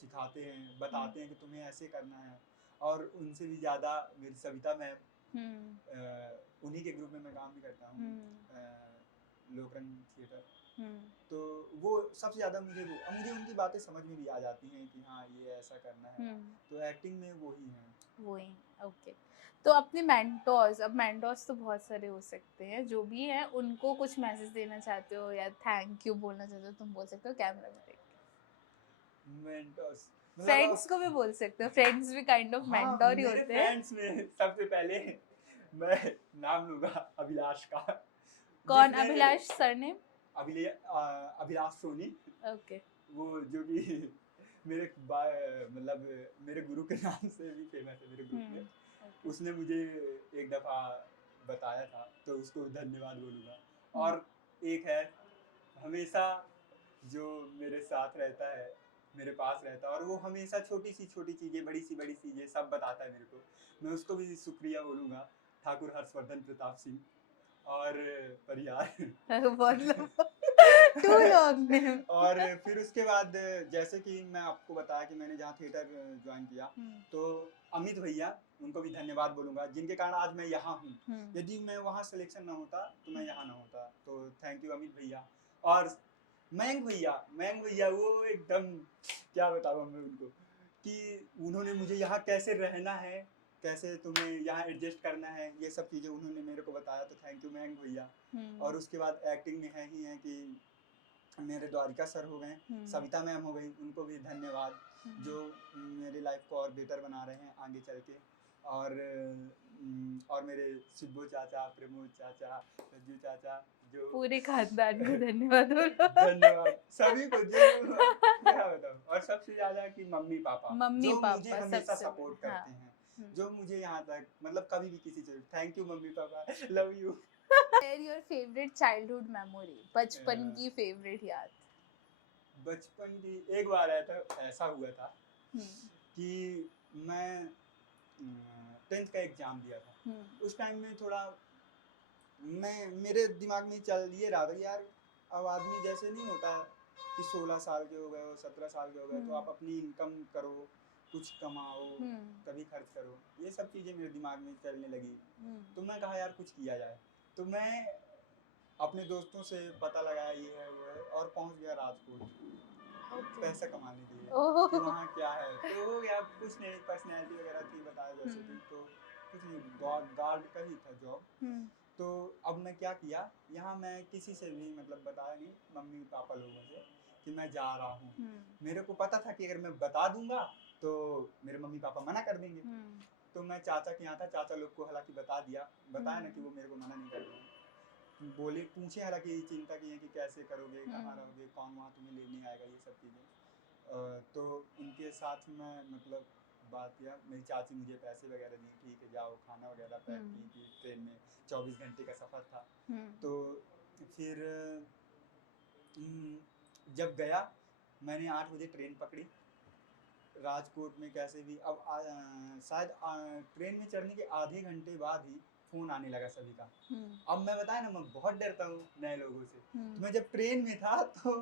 सिखाते हैं, बताते हैं कि तुम्हें ऐसे करना है, और उनसे भी ज़्यादा मेरी सविता मैम, उन्हीं के ग्रुप में मैं काम भी करता हूँ, लोकरंग थिएटर, तो वो सबसे ज़्यादा मुझे उनकी बातें समझ में भी आ जाती हैं कि हाँ ये ऐसा करना है, तो एक्टिंग में वो ही हैं। वही. ओके. तो अपने मेंटोर्स, अब मेंटोर्स तो बहुत सारे हो सकते हैं, जो भी हैं उनको कुछ मैसेज देना चाहते हो या थैंक यू बोलना चाहते हो, तुम बोल सकते हो कैमरा में देख के. मेंटर्स फ्रेंड्स को भी बोल सकते हो, फ्रेंड्स भी काइंड ऑफ हाँ, मेंटोर ही मेरे होते हैं. फ्रेंड्स में सबसे पहले मैं नाम लूंगा अभिलाष का, कौन जिसने अभिलाष? सरनेम? अभिलाष सोनी, ओके. वो जो कि मतलब मेरे गुरु के नाम से भी फेमस है मेरे ग्रुप में, उसने मुझे एक दफ़ा बताया था, तो उसको धन्यवाद बोलूँगा। और एक है हमेशा जो मेरे साथ रहता है, मेरे पास रहता है, और वो हमेशा छोटी चीज़ें, बड़ी चीज़ें सब बताता है मेरे को, मैं उसको भी शुक्रिया बोलूँगा, ठाकुर हर्षवर्धन प्रताप सिंह और परिहार। बोलो. Too long name. और फिर उसके बाद जैसे कि मैं आपको बताया कि मैंने जहाँ थिएटर ज्वाइन किया, तो अमित भैया, उनको भी धन्यवाद बोलूँगा, जिनके कारण आज मैं यहाँ हूँ। यदि मैं वहाँ सिलेक्शन ना होता तो मैं यहाँ ना होता, तो थैंक यू अमित भैया। और मयंक भैया वो एकदम क्या बताऊँ मैं उनको, कि उन्होंने मुझे यहाँ कैसे रहना है, कैसे तुम्हें यहाँ एडजस्ट करना है, ये सब चीज़ें उन्होंने मेरे को बताया, तो थैंक यू मयंक भैया। और उसके बाद एक्टिंग में है कि मेरे द्वारिका सर हो गए, सविता मैम हो गई, उनको भी धन्यवाद, जो मेरी लाइफ को और बेटर बना रहे हैं आगे चल के। और मेरे सिब्बू चाचा, प्रमोद चाचा, रज्जू चाचा, जो पूरे खानदान को धन्यवाद बोलो. धन्यवाद सभी को, जो क्या बताऊं, और सबसे ज्यादा कि मम्मी पापा, मम्मी जो मुझे पापा हमेशा सबसे सपोर्ट हाँ. करते हैं, जो मुझे यहाँ तक मतलब कभी भी किसी चीज, thank you mummy papa, love you. Share your favorite childhood memory, बचपन की फेवरेट याद. बचपन की एक बार ऐसा हुआ था कि मैं 10th का एग्जाम दिया था, उस टाइम में थोड़ा मेरे दिमाग में चल ये रहा था यार, अब आदमी जैसे नहीं होता कि 16 साल के हो गए हो, 17 साल के हो गए, तो आप अपनी इनकम करो, कुछ कमाओ, तभी खर्च करो, ये सब चीज़ें मेरे दिमाग में चलने लगी। तो मैं कहा यार कुछ किया जाए, तो मैं अपने दोस्तों से पता लगाया ये है वो है, और पहुंच गया राजकोट पैसा कमाने के लिए कि वहाँ क्या है, तो हो गया कुछ नहीं, पर्सनैलिटी वगैरह थी, बताया जैसे थी, तो कुछ नहीं, गार्ड का ही था जॉब। तो अब मैं क्या किया, यहाँ मैं किसी से भी मतलब बताया नहीं, मम्मी पापा लोगों से कि मैं जा रहा हूँ। मेरे को पता था कि अगर मैं बता दूंगा तो मेरे मम्मी पापा मना कर देंगे, तो मैं चाचा के यहाँ था, चाचा लोग को हालांकि बताया ना कि वो मेरे को मना नहीं कर रहे हैं। बोले पूछे हालांकि चिंता की है कि कैसे करोगे, कहाँ रहोगे, कौन वहाँ तुम्हें लेने आएगा, ये सब चीज़ें। तो उनके साथ में मतलब बात किया, मेरी चाची मुझे पैसे वगैरह दी, ठीक है जाओ, खाना वगैरह पैक की ट्रेन में 24 घंटे का सफ़र था। तो फिर जब गया, मैंने 8 बजे ट्रेन पकड़ी राजकोट में, कैसे भी अब शायद ट्रेन में चढ़ने के आधे घंटे बाद ही फ़ोन आने लगा सभी का। अब मैं बताया ना, मैं बहुत डरता हूँ नए लोगों से। तो मैं जब ट्रेन में था तो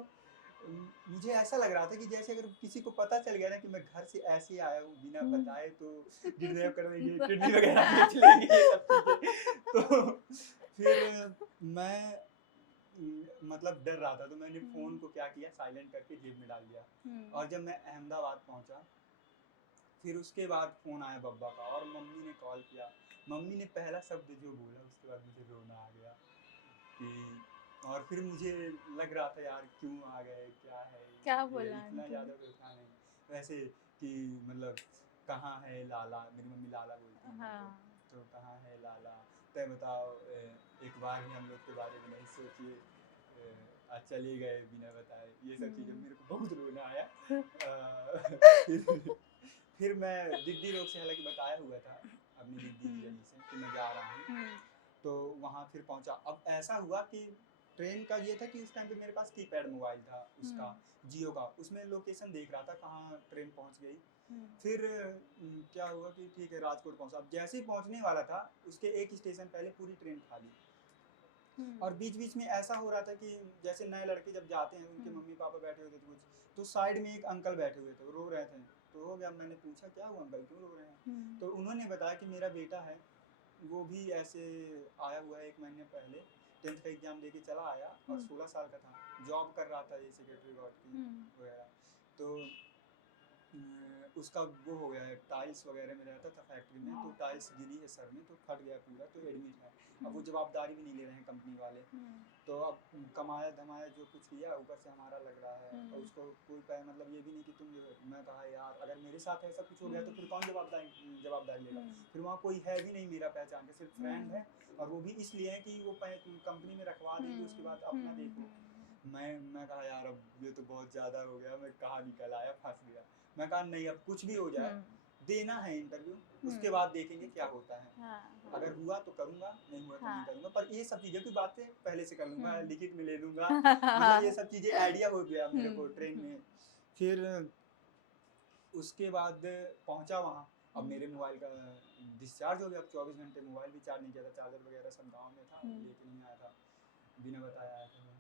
मुझे ऐसा लग रहा था कि जैसे अगर किसी को पता चल गया ना कि मैं घर से ऐसे आया हूँ बिना बताए, तो किडनैप कर देंगे, किडनी वगैरह बेच लेंगे, ये सब चीज़ें। तो फिर मैं मतलब डर रहा था, तो मैंने फ़ोन को क्या किया, साइलेंट करके जेब में डाल दिया। और जब मैं अहमदाबाद पहुंचा, फिर उसके बाद फ़ोन आया बब्बा का और मम्मी ने कॉल किया। मम्मी ने पहला शब्द जो बोला, उसके बाद मुझे रोना आ गया कि, और फिर मुझे लग रहा था यार क्यों आ गए, क्या है, क्या ये बोला इतना आंटी ज़्यादा तो था नहीं वैसे कि मतलब कहाँ है लाला, मेरी मम्मी लाला बोलती है। हाँ। तो कहाँ है लाला, तय बताओ, एक बार भी हम लोग के बारे में नहीं सोचिए, आज चले गए बिना बताए, ये सब चीज़ें मेरे को बहुत रोना आया। फिर मैं दीदी लोग से हालांकि बताया हुआ था अपनी दीदी जीजा जी से कि मैं जा रहा हूँ। तो वहाँ फिर पहुँचा। अब ऐसा हुआ कि ट्रेन का ये था कि उस टाइम पे मेरे पास कीपैड मोबाइल था उसका, जियो का, उसमें लोकेशन देख रहा था कहाँ ट्रेन पहुँच गई। फिर क्या हुआ कि ठीक है राजकोट पहुँचा। अब जैसे ही पहुँचने वाला था, उसके एक स्टेशन पहले पूरी ट्रेन खाली। और बीच बीच में ऐसा हो रहा था कि जैसे नए लड़के जब जाते हैं, उनके मम्मी पापा बैठे हुए थे कुछ, तो साइड में एक अंकल बैठे हुए थे, रो रहे थे। तो हो गया, मैंने पूछा क्या हुआ अंकल, क्यों रो रहे हैं? तो उन्होंने बताया कि मेरा बेटा है, वो भी ऐसे आया हुआ है 1 महीने पहले, 10th का एग्ज़ाम देके चला आया और 16 साल का था, जॉब कर रहा था ये सेक्रेटरी गार्ड की वगैरह। तो उसका वो हो गया है, टाइल्स वगैरह में रहता था फैक्ट्री में, तो टाइल्स गिरी है सर में, तो फट गया पूरा, तो एडमिट है। अब वो जवाबदारी भी नहीं ले रहे हैं कंपनी वाले। तो अब कमाया धमाया जो कुछ किया, ऊपर से हमारा लग रहा है, और उसको कोई मतलब ये भी नहीं कि तुम जो, मैं कहा यार अगर मेरे साथ ऐसा कुछ हो गया तो फिर कौन जवाबदारी लेगा? फिर वहाँ कोई है भी नहीं मेरा पहचान का, सिर्फ फ्रेंड है, और वो भी इसलिए है कि वो कंपनी में रखवा देंगे, उसके बाद अपना देखो। मैं कहा यार अब ये तो बहुत ज़्यादा हो गया, मैं कहाँ निकल आया, फंस गया। मैं कहा नहीं, अब कुछ भी हो जाए, देना है इंटरव्यू, उसके बाद देखेंगे क्या होता है। अगर हुआ तो करूँगा, नहीं हुआ तो नहीं करूँगा, पर ये सब चीज़ों की बातें पहले से कर लूँगा, लिखित में ले लूँगा। मतलब ये सब चीज़ें आइडिया हो गया मेरे को ट्रेन में। फिर उसके बाद पहुँचा वहाँ। अब मेरे मोबाइल का डिस्चार्ज हो गया, अब 24 घंटे मोबाइल भी चार्ज नहीं किया था, चार्जर वगैरह सब गाँव में था, लेके नहीं आया था, बिना बताए आया था मैं।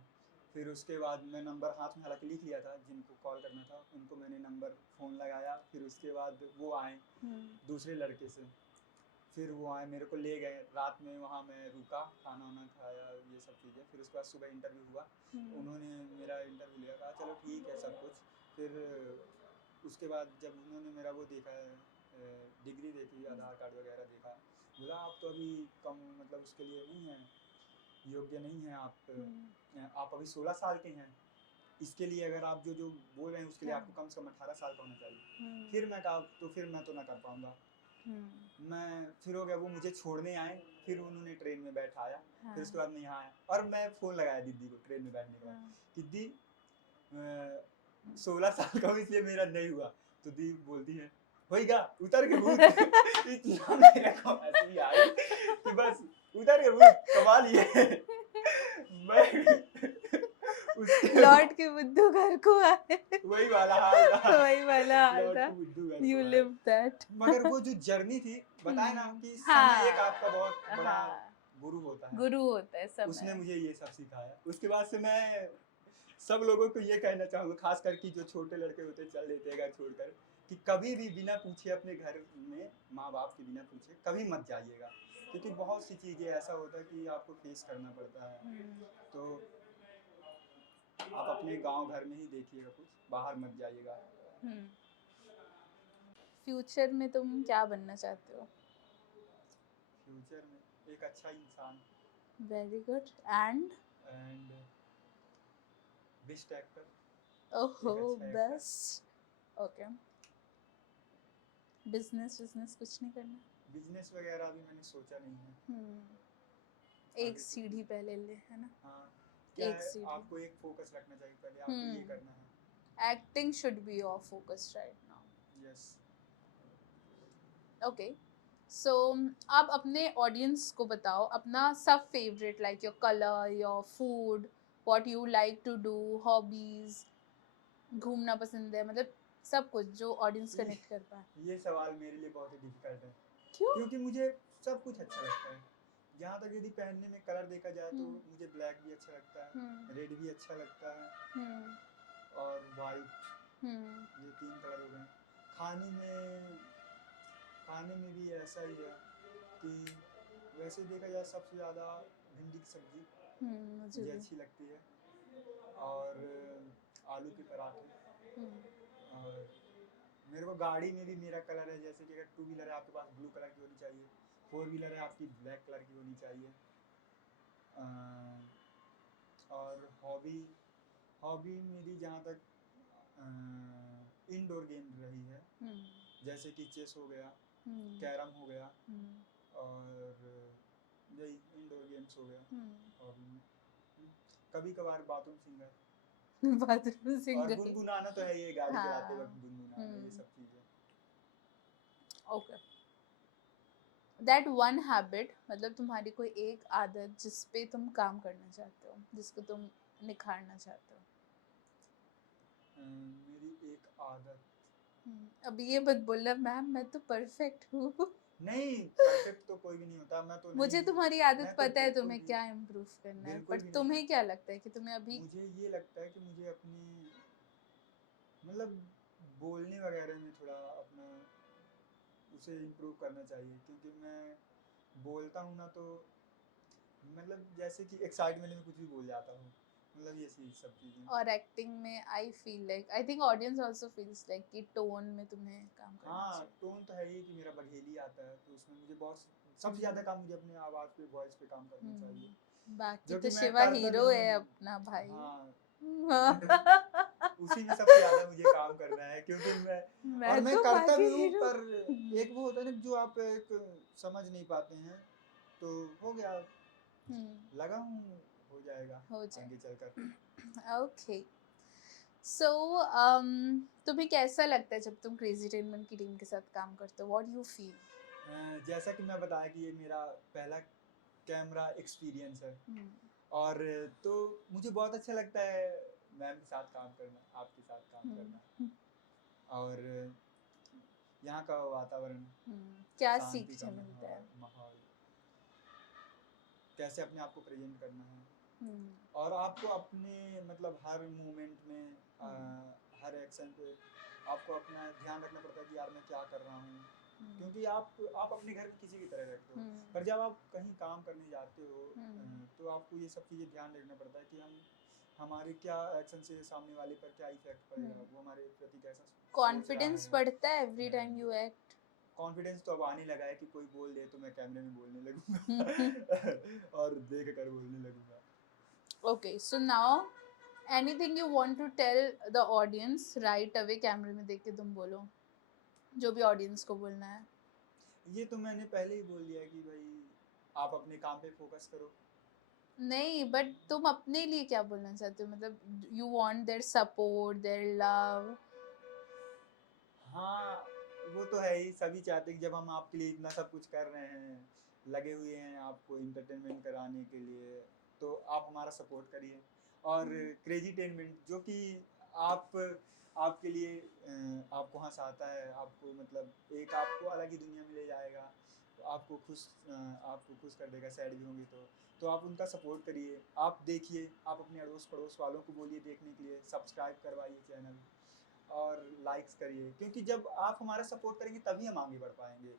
फिर उसके बाद मैं नंबर हाथ में हालांकि लिख लिया था, जिनको कॉल करना था उनको मैंने नंबर फ़ोन लगाया। फिर उसके बाद वो आए दूसरे लड़के से, फिर वो आए मेरे को ले गए, रात में वहाँ मैं रुका, खाना वाना खाया, ये सब चीज़ें। फिर उसके बाद सुबह इंटरव्यू हुआ, उन्होंने मेरा इंटरव्यू लिया, कहा चलो ठीक है सब कुछ। फिर उसके बाद जब उन्होंने मेरा वो देखा, डिग्री देखी, आधार कार्ड वगैरह देखा, बोला आप तो अभी कम मतलब उसके लिए नहीं हैं, योग्य नहीं हैं आप अभी 16 साल के हैं, इसके लिए अगर आप जो जो बोल रहे हैं उसके लिए आपको कम से कम 18 साल का होना चाहिए। फिर मैं कहा तो फिर मैं तो ना कर पाऊँगा। मैं फिर हो गया, वो मुझे छोड़ने आए, फिर उन्होंने ट्रेन में बैठाया। फिर उसके बाद मैं यहाँ आया और मैं फ़ोन लगाया दीदी को ट्रेन में बैठने के बाद, दीदी 16 साल का हूँ इसलिए मेरा नहीं हुआ। तो दी बोलती है होएगा, उतर के भूत। इतना मेरे को हंसी आई कि बस उतर के भूत, कमाल ये है। मैं उसके लौट के बुद्धू घर को आए। वही वाला हाल था, वही वाला हाल लौट था। के बुद्धू घर You को आए। lived that. मगर वो जो जर्नी थी, बताए ना कि हाँ, समय एक आपका बहुत बड़ा हाँ, गुरु होता है। गुरु होता है उसने समय। मुझे ये सब सिखाया। उसके बाद से मैं सब लोगों को ये कहना चाहूँगा, खास करके जो छोटे लड़के होते चल देते हैं घर छोड़कर, कि कभी भी बिना पूछे अपने घर में माँ बाप के बिना पूछे कभी मत जाइएगा, क्योंकि बहुत सी चीज़ें ऐसा होता है कि आपको फेस करना पड़ता है। तो आप अपने गांव घर में ही देखिएगा, कुछ बाहर मत जाइएगा। फ्यूचर में तुम क्या बनना चाहते हो? फ्यूचर में एक अच्छा इंसान very good. And best actor. ओहो, एक अच्छा एक्टर। बेस्ट। ओके। बिजनेस कुछ नहीं करना? बिजनेस वगैरह अभी मैंने सोचा नहीं है। एक आगे सीढ़ी पहले ले, है ना? हाँ, क्या एक है सीढ़ी। आपको एक फोकस रखना चाहिए, पहले आपको ये करना है। Acting should be your focus right now. Yes. Okay. So आप अपने ऑडियंस को बताओ अपना सब favourite, like your colour, your food, what you like to do, hobbies, घूमना पसंद है, मतलब सब कुछ जो ऑडियंस कनेक्ट कर पाए। ये सवाल मेरे लिए बहुत ही डिफिकल्ट है, क्यों? क्योंकि मुझे सब कुछ अच्छा लगता है। जहाँ तक यदि पहनने में कलर देखा जाए तो मुझे ब्लैक भी अच्छा लगता है, रेड भी अच्छा लगता है, और वाइट, ये 3 कलर हो गए। खाने में भी ऐसा ही है कि वैसे देखा जाए सबसे ज़्यादा भिंडी की सब्जी मुझे अच्छी लगती है, और आलू के पराठे। और मेरे को गाड़ी में भी मेरा कलर है, जैसे कि अगर 2 व्हीलर है आपके पास ब्लू कलर की होनी चाहिए, 4 व्हीलर है आपकी ब्लैक कलर की होनी चाहिए। और हॉबी मेरी जहाँ तक इंडोर गेम रही है, जैसे कि चेस हो गया, कैरम हो गया, और यही इंडोर गेम्स हो गया हॉबी में। कभी कभार बाथरूम सिंगर बाथरूम और सिंगर। गुनगुनाना तो है, ये गाड़ी चलाते हाँ। वक्त गुनगुनाना, ये सब चीज़ें। ओके। दैट वन हैबिट, मतलब तुम्हारी कोई एक आदत जिस पे तुम काम करना चाहते हो, जिसको तुम निखारना चाहते हो। मेरी एक आदत, अभी ये मत बोलना मैम मैं तो परफेक्ट हूँ। नहीं परफेक्ट तो कोई भी नहीं होता, मैं तो मुझे नहीं, तुम्हारी आदत मैं तो पता है बिल्कुल तुम्हें भी क्या इम्प्रूव करना है, बिल्कुल पर भी तुम्हें नहीं। क्या लगता है कि तुम्हें अभी। मुझे ये लगता है कि मुझे अपनी मतलब बोलने वगैरह में थोड़ा अपना उसे इम्प्रूव करना चाहिए, क्योंकि मैं बोलता हूँ ना तो मतलब जैसे कि एक्साइटमेंट में कुछ भी बोल जाता हूँ, मतलब ये सब चीज़ें। और एक्टिंग में I feel like, I think audience also feels like कि टोन में तुम्हें काम करना हाँ, चाहिए। टोन तो है ही कि मेरा बघेली आता है, तो उसमें मुझे बहुत सबसे ज़्यादा काम मुझे अपने आवाज़ पे, वॉइस पे काम करना चाहिए, बाकी जो तो कि मैं शिवा करता हीरो नहीं है हूँ। अपना भाई। हाँ, मैं उसी में सबसे ज़्यादा मुझे काम करना है, क्योंकि मैं तो करता बाकी भी हूँ, हीरो। पर एक वो होता है ना जो आप एक समझ नहीं पाते हैं, तो हो गया, लगा हूँ हो जाएगा हो आगे चलकर। जाए। ओके। सो तुम्हें कैसा लगता है जब तुम क्रेजी टेनमेंट की टीम के साथ काम करते हो, व्हाट यू फील? जैसा कि मैं बताया कि ये मेरा पहला कैमरा एक्सपीरियंस है, और तो मुझे बहुत अच्छा लगता है मैम के साथ काम करना, आपके साथ काम करना, और यहाँ का वातावरण, क्या शांति का सीखने मिलता है? माहौल, कैसे अपने आप को प्रेजेंट करना है, और आपको अपने मतलब हर मोमेंट में हर एक्शन पे आपको अपना ध्यान रखना पड़ता है कि यार मैं क्या कर रहा हूँ, क्योंकि आप अपने घर में किसी की तरह रहते हो, पर जब आप कहीं काम करने जाते हो तो आपको ये सब चीज़ें ध्यान रखना पड़ता है कि हमारे क्या एक्शन से सामने वाले पर क्या इफेक्ट पड़ेगा, वो हमारे प्रति कैसा सोच कॉन्फिडेंस रहा है। बढ़ता है every time you act. Confidence तो अब आने लगा है कि कोई बोल दे तो मैं कैमरे में बोलने लगूंगा और देख कर बोलने लगूंगा। Okay, so now anything you want to tell the audience right away, कैमरे में देख के तुम बोलो जो भी ऑडियंस को बोलना है। ये तो मैंने पहले ही बोल दिया कि भाई आप अपने काम पे फोकस करो। नहीं, बट तुम अपने लिए क्या बोलना चाहते हो, मतलब you want their support, their love. हाँ, वो तो है ही, सभी चाहते हैं कि जब हम आपके लिए इतना सब कुछ कर रहे हैं, लगे हुए हैं आपको इंटरटेनमेंट कराने के लिए, तो आप हमारा सपोर्ट करिए। और क्रेजी टेनमेंट जो कि आप आपके लिए आपको हंसाता है, आपको मतलब एक आपको अलग ही दुनिया में ले जाएगा, तो आपको खुश कर देगा, सैड भी होंगे तो आप उनका सपोर्ट करिए, आप देखिए, आप अपने अड़ोस पड़ोस वालों को बोलिए देखने के लिए, सब्सक्राइब करवाइए चैनल और लाइक्स करिए, क्योंकि जब आप हमारा सपोर्ट करेंगे तभी हम आगे बढ़ पाएंगे,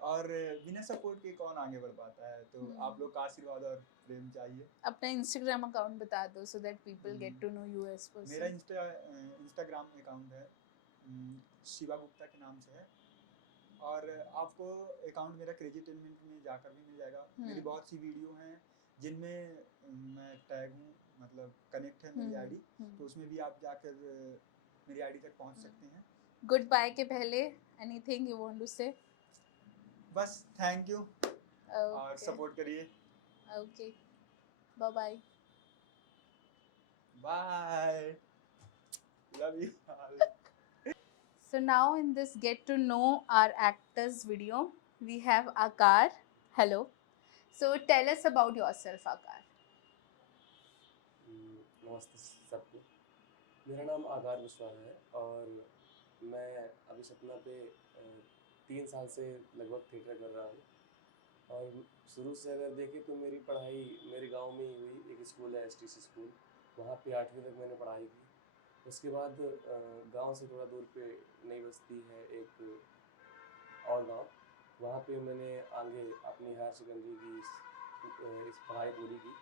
और बिना सपोर्ट के कौन आगे बढ़ पाता है, तो आप लोग का आशीर्वाद और प्रेम चाहिए। अपना इंस्टाग्राम अकाउंट बता दो so that people get to know you as मेरा पर्सन। इंस्टाग्राम अकाउंट है शिवा गुप्ता के नाम से है, और आपको अकाउंट मेरा क्रेजी टेनमेंट में जाकर भी मिल जाएगा। मेरी बहुत सी वीडियो हैं जिनमें मैं टैग हूँ, मतलब कनेक्ट है मेरी आईडी, तो उसमें भी आप जाकर मेरी आईडी तक पहुँच सकते हैं। गुड बाय के पहले anything you want to say? बस थैंक यू और ओके सपोर्ट करिए। Okay bye bye bye, love you. So now in this get to know our actors video, we have Akar. Hello. So tell us about yourself, Akar. नमस्ते सबको। मेरा नाम आकार विश्वास है और मैं अभी सपना पे 3 साल से लगभग थिएटर कर रहा हूँ। और शुरू से अगर देखें तो मेरी पढ़ाई मेरे गांव में ही हुई। एक स्कूल है STC स्कूल, वहाँ पे 8वीं तक मैंने पढ़ाई की। उसके बाद गांव से थोड़ा दूर पे नई बस्ती है एक और गांव, वहाँ पे मैंने आगे अपनी हायर सेकेंडरी की इस पढ़ाई पूरी की।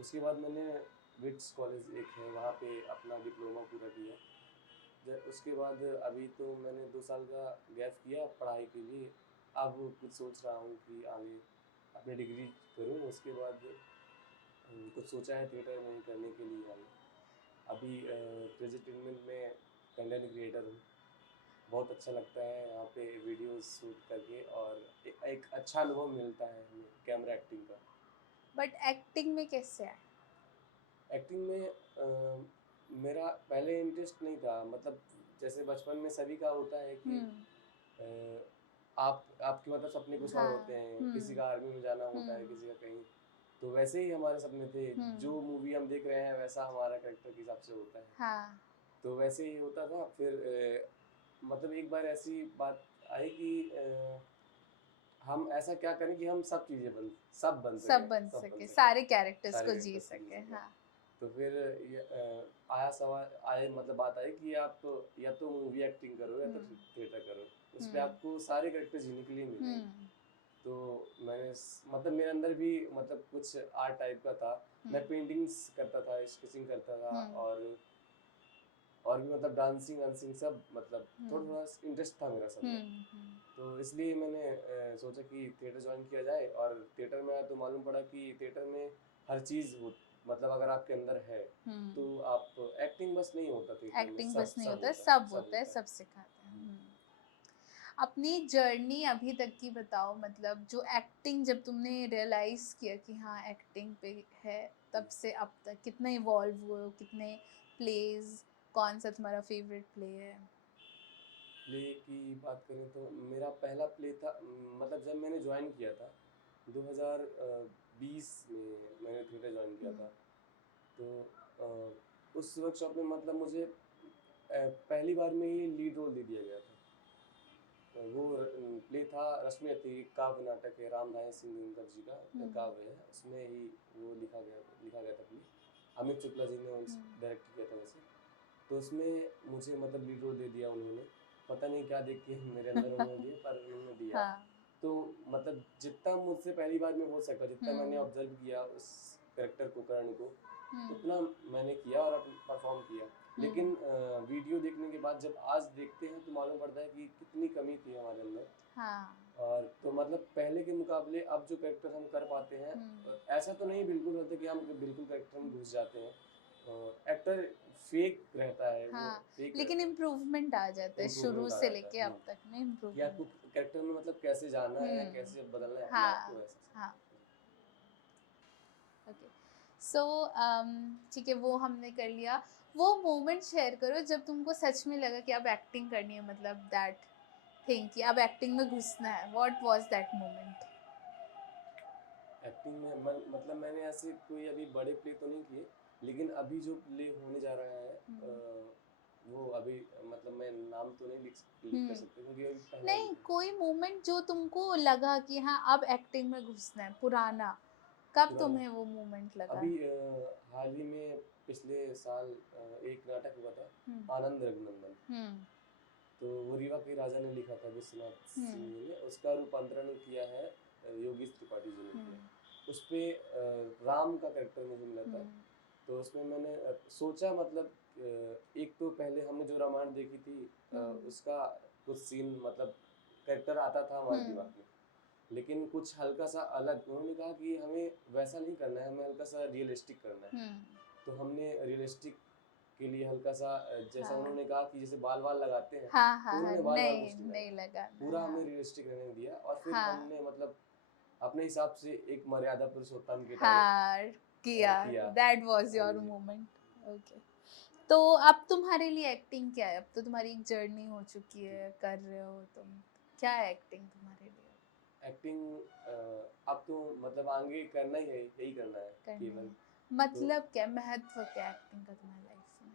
उसके बाद मैंने विट्स कॉलेज एक है, वहाँ पे अपना डिप्लोमा पूरा किया। उसके बाद अभी तो मैंने 2 साल का गैप किया पढ़ाई के लिए। अब कुछ सोच रहा हूँ कि आगे अपनी डिग्री करूँ। उसके बाद कुछ सोचा है थिएटर में ही करने के लिए। आगे अभी प्रेजेंटेनमेंट में कंटेंट क्रिएटर हूँ। बहुत अच्छा लगता है यहाँ पे वीडियोस शूट करके और एक अच्छा अनुभव मिलता है हमें कैमरा एक्टिंग का। But acting में कैसे है? एक्टिंग में मेरा पहले इंटरेस्ट नहीं था। मतलब जैसे बचपन में सभी का होता है कि आपके मतलब सपने कुछ और होते हैं। किसी का आर्मी में जाना होता है, किसी का कहीं। तो वैसे ही हमारे सपने थे। जो मूवी हम देख रहे हैं वैसा हमारा कैरेक्टर के हिसाब से होता है। हाँ तो वैसे ही होता था। फिर मतलब एक बार ऐसी बात आई कि हम ऐसा क्या करें कि हम सब चीज़ें सब बन सके, सारे कैरेक्टर्स सारे को characters जी को सके। सकें। हाँ तो फिर आया सवाल आए मतलब बात आई कि आप या तो मूवी एक्टिंग करो या तो थिएटर करो। उस पे आपको सारे कैरेक्टर जीने के लिए मिलेंगे। तो मैंने मतलब मेरे अंदर भी मतलब कुछ आर्ट टाइप का था। मैं पेंटिंग्स करता था, स्केचिंग करता था और भी मतलब डांसिंग वांसिंग सब मतलब थोड़ा थोड़ा इंटरेस्ट था मेरा सब में। तो इसलिए मैंने सोचा कि थिएटर ज्वाइन किया जाए। और थिएटर में आया तो मालूम पड़ा कि थिएटर में हर चीज़ हो, मतलब अगर आपके अंदर है तो आप एक्टिंग बस नहीं होता थिएटर में, एक्टिंग सब बस नहीं सब होता है, होता सब होता है, सब सिखाते हैं। अपनी जर्नी अभी तक की बताओ, मतलब जो एक्टिंग जब तुमने रियलाइज किया कि हाँ एक्टिंग पे है, तब से अब तक कितना इवॉल्व हुए हो, कितने प्लेज, कौन सा तुम्हारा फेवरेट प्ले है? प्ले की बात करें तो मेरा पहला प्ले था मतलब जब मैंने ज्वाइन किया था 2020 में मैंने थिएटर ज्वाइन किया था। तो उस वर्कशॉप में मतलब मुझे पहली बार में ही लीड रोल दे दिया गया था। वो प्ले था रश्मि अति, काव्य नाटक है, रामधारी सिंह दिनकर जी का काव्य है। उसमें ही वो लिखा गया था प्ले। अमित शुक्ला जी ने डायरेक्ट किया था वैसे। तो उसमें मुझे मतलब लीड रोल दे दिया उन्होंने। पता नहीं क्या देख के मेरे अंदर उन्होंने दिया, पर उन्होंने दिया। तो मतलब जितना मुझसे पहली बार में हो सका, जितना मैंने ऑब्जर्व किया उस कैरेक्टर को, कर्ण को, उतना मैंने किया और परफॉर्म किया। लेकिन वीडियो देखने के बाद जब आज देखते हैं तो मालूम पड़ता है कि कितनी कमी थी हमारे अंदर। और तो मतलब पहले के मुकाबले अब जो कैरेक्टर हम कर पाते हैं, ऐसा तो नहीं बिल्कुल होता कि हम बिल्कुल कैरेक्टर में घुस जाते हैं। एक्टर फेक रहता है। हाँ, वो फेक लेकिन इम्प्रूवमेंट आ जाता है शुरू से लेके अब तक में कि इम्प्रूवमेंट। आपको कैरेक्टर में मतलब कैसे जाना है, कैसे बदलना है अपने आप को ऐसा। हाँ ओके सो ठीक है, वो हमने कर लिया। वो मोमेंट शेयर करो जब तुमको सच में लगा कि अब एक्टिंग करनी है, मतलब दैट थिंग कि अब एक्टिंग में घुसना है। What was that moment? Acting में मतलब मैंने ऐसे कोई अभी बड़े प्ले तो नहीं किए, लेकिन अभी जो प्ले होने जा रहा है वो अभी मतलब मैं नाम तो नहीं लिख कर सकते क्योंकि अभी पहला नहीं, कोई मोमेंट जो तुमको लगा कि हाँ अब एक्टिंग में घुसना है, पुराना, कब तुम्हें वो मोमेंट लगा? अभी हाल ही में पिछले साल एक नाटक हुआ था आनंद रघुनंदन। तो वो रीवा के राजा ने लिखा था, विश्वनाथ सिंह जी ने। उसका रूपांतरण किया है योगेश त्रिपाठी जी ने किया। उस पे राम का कैरेक्टर मुझे मिला था। तो उसमें मैंने सोचा मतलब एक तो पहले हमने जो रामायण देखी थी उसका कुछ सीन मतलब कैरेक्टर आता था हमारे दिमाग में, लेकिन कुछ हल्का सा अलग। उन्होंने कहा कि हमें वैसा नहीं करना है, हमें हल्का सा रियलिस्टिक करना है। तो हमने रियलिस्टिक के लिए हल्का सा जैसा हाँ। उन्होंने कहा कि जैसे बाल वाल लगाते हैं, हाँ तो हाँ हाँ, उन्होंने बाल वाल कुछ नहीं नहीं नहीं लगाया, लगाना, पूरा हमें हाँ रियलिस्टिक रहने दिया और फिर हाँ हमने मतलब अपने हिसाब से एक मर्यादा पुरुषोत्तम की तरह हाँ किया, किया। दैट वाज हाँ योर जी। मोमेंट। ओके, तो अब तुम्हारे लिए एक्टिंग क्या है? अब तो तुम्हारी एक जर्नी हो चुकी है, कर रहे हो तुम, क्या है एक्टिंग तुम्हारे लिए? एक्टिंग अब तो मतलब आगे करना ही है, यही करना है करनी केवल। है, तो मतलब क्या महत्व क्या एक्टिंग का तुम्हारी लाइफ में?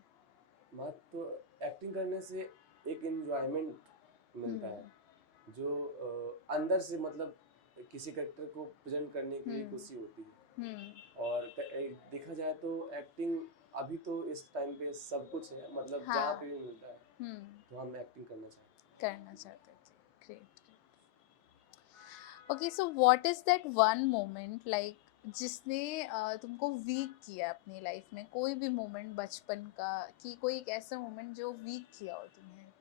महत्व एक्टिंग करने से एक एंजॉयमेंट मिलता है, हम्म जो अंदर से मतलब किसी कैरेक्टर को प्रेजेंट करने के लिए खुशी होती है। हम्म और देखा जाए तो एक्टिंग अभी तो इस टाइम पे सब कुछ है, मतलब जहाँ हाँ पे भी मिलता है हम्म तो हम एक्टिंग करना चाहते करना चाहते थे, great great. Okay, so what is that one moment like जिसने तुमको वीक किया अपनी लाइफ में? कोई भी मोमेंट बचपन का, कि कोई एक ऐसा मोमेंट जो वीक किया हो तुम्हें? हैं।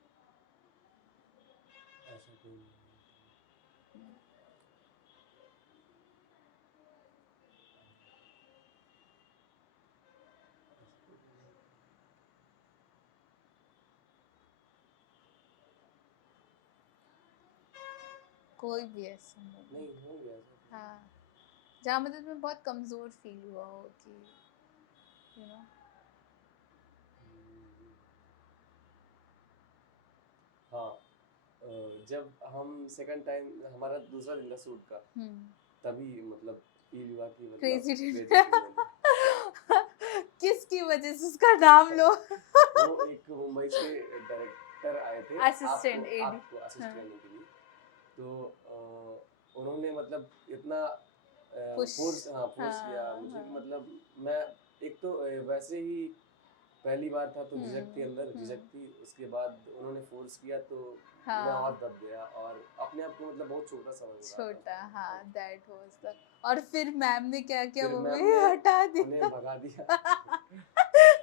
ऐसा कोई नहीं है। ऐसा कोई नहीं है। कोई भी ऐसा नहीं मोमेंट, हो गया ऐसा कोई। हाँ, जहाँ मतलब तुम्हें बहुत कमजोर फील हुआ हो कि यू नो। हम्म, हाँ, जब हम सेकंड टाइम हमारा दूसरा दिन था शूट का, तभी मतलब फील हुआ कि मतलब क्रेजी क्रेजी फील होने। किसकी वजह से? उसका नाम लो। वो एक मुंबई से डायरेक्टर आए थे असिस्टेंट एडी, आपको असिस्ट हाँ करने के लिए। तो उन्होंने मतलब इतना पुश, फोर्स किया हाँ मुझे कि हाँ मतलब मैं एक तो वैसे ही पहली बार था तो झिझक थी, अंदर हम्म झिझक थी, उसके बाद उन्होंने फोर्स किया तो मैं हाँ और दब गया और अपने आप को मतलब बहुत छोटा समझ रहा था छोटा, हाँ हाँ जी। That was the. और फिर मैम ने क्या किया? फिर वो मैम भी ने हटा उन्हें दिया। भगा दिया।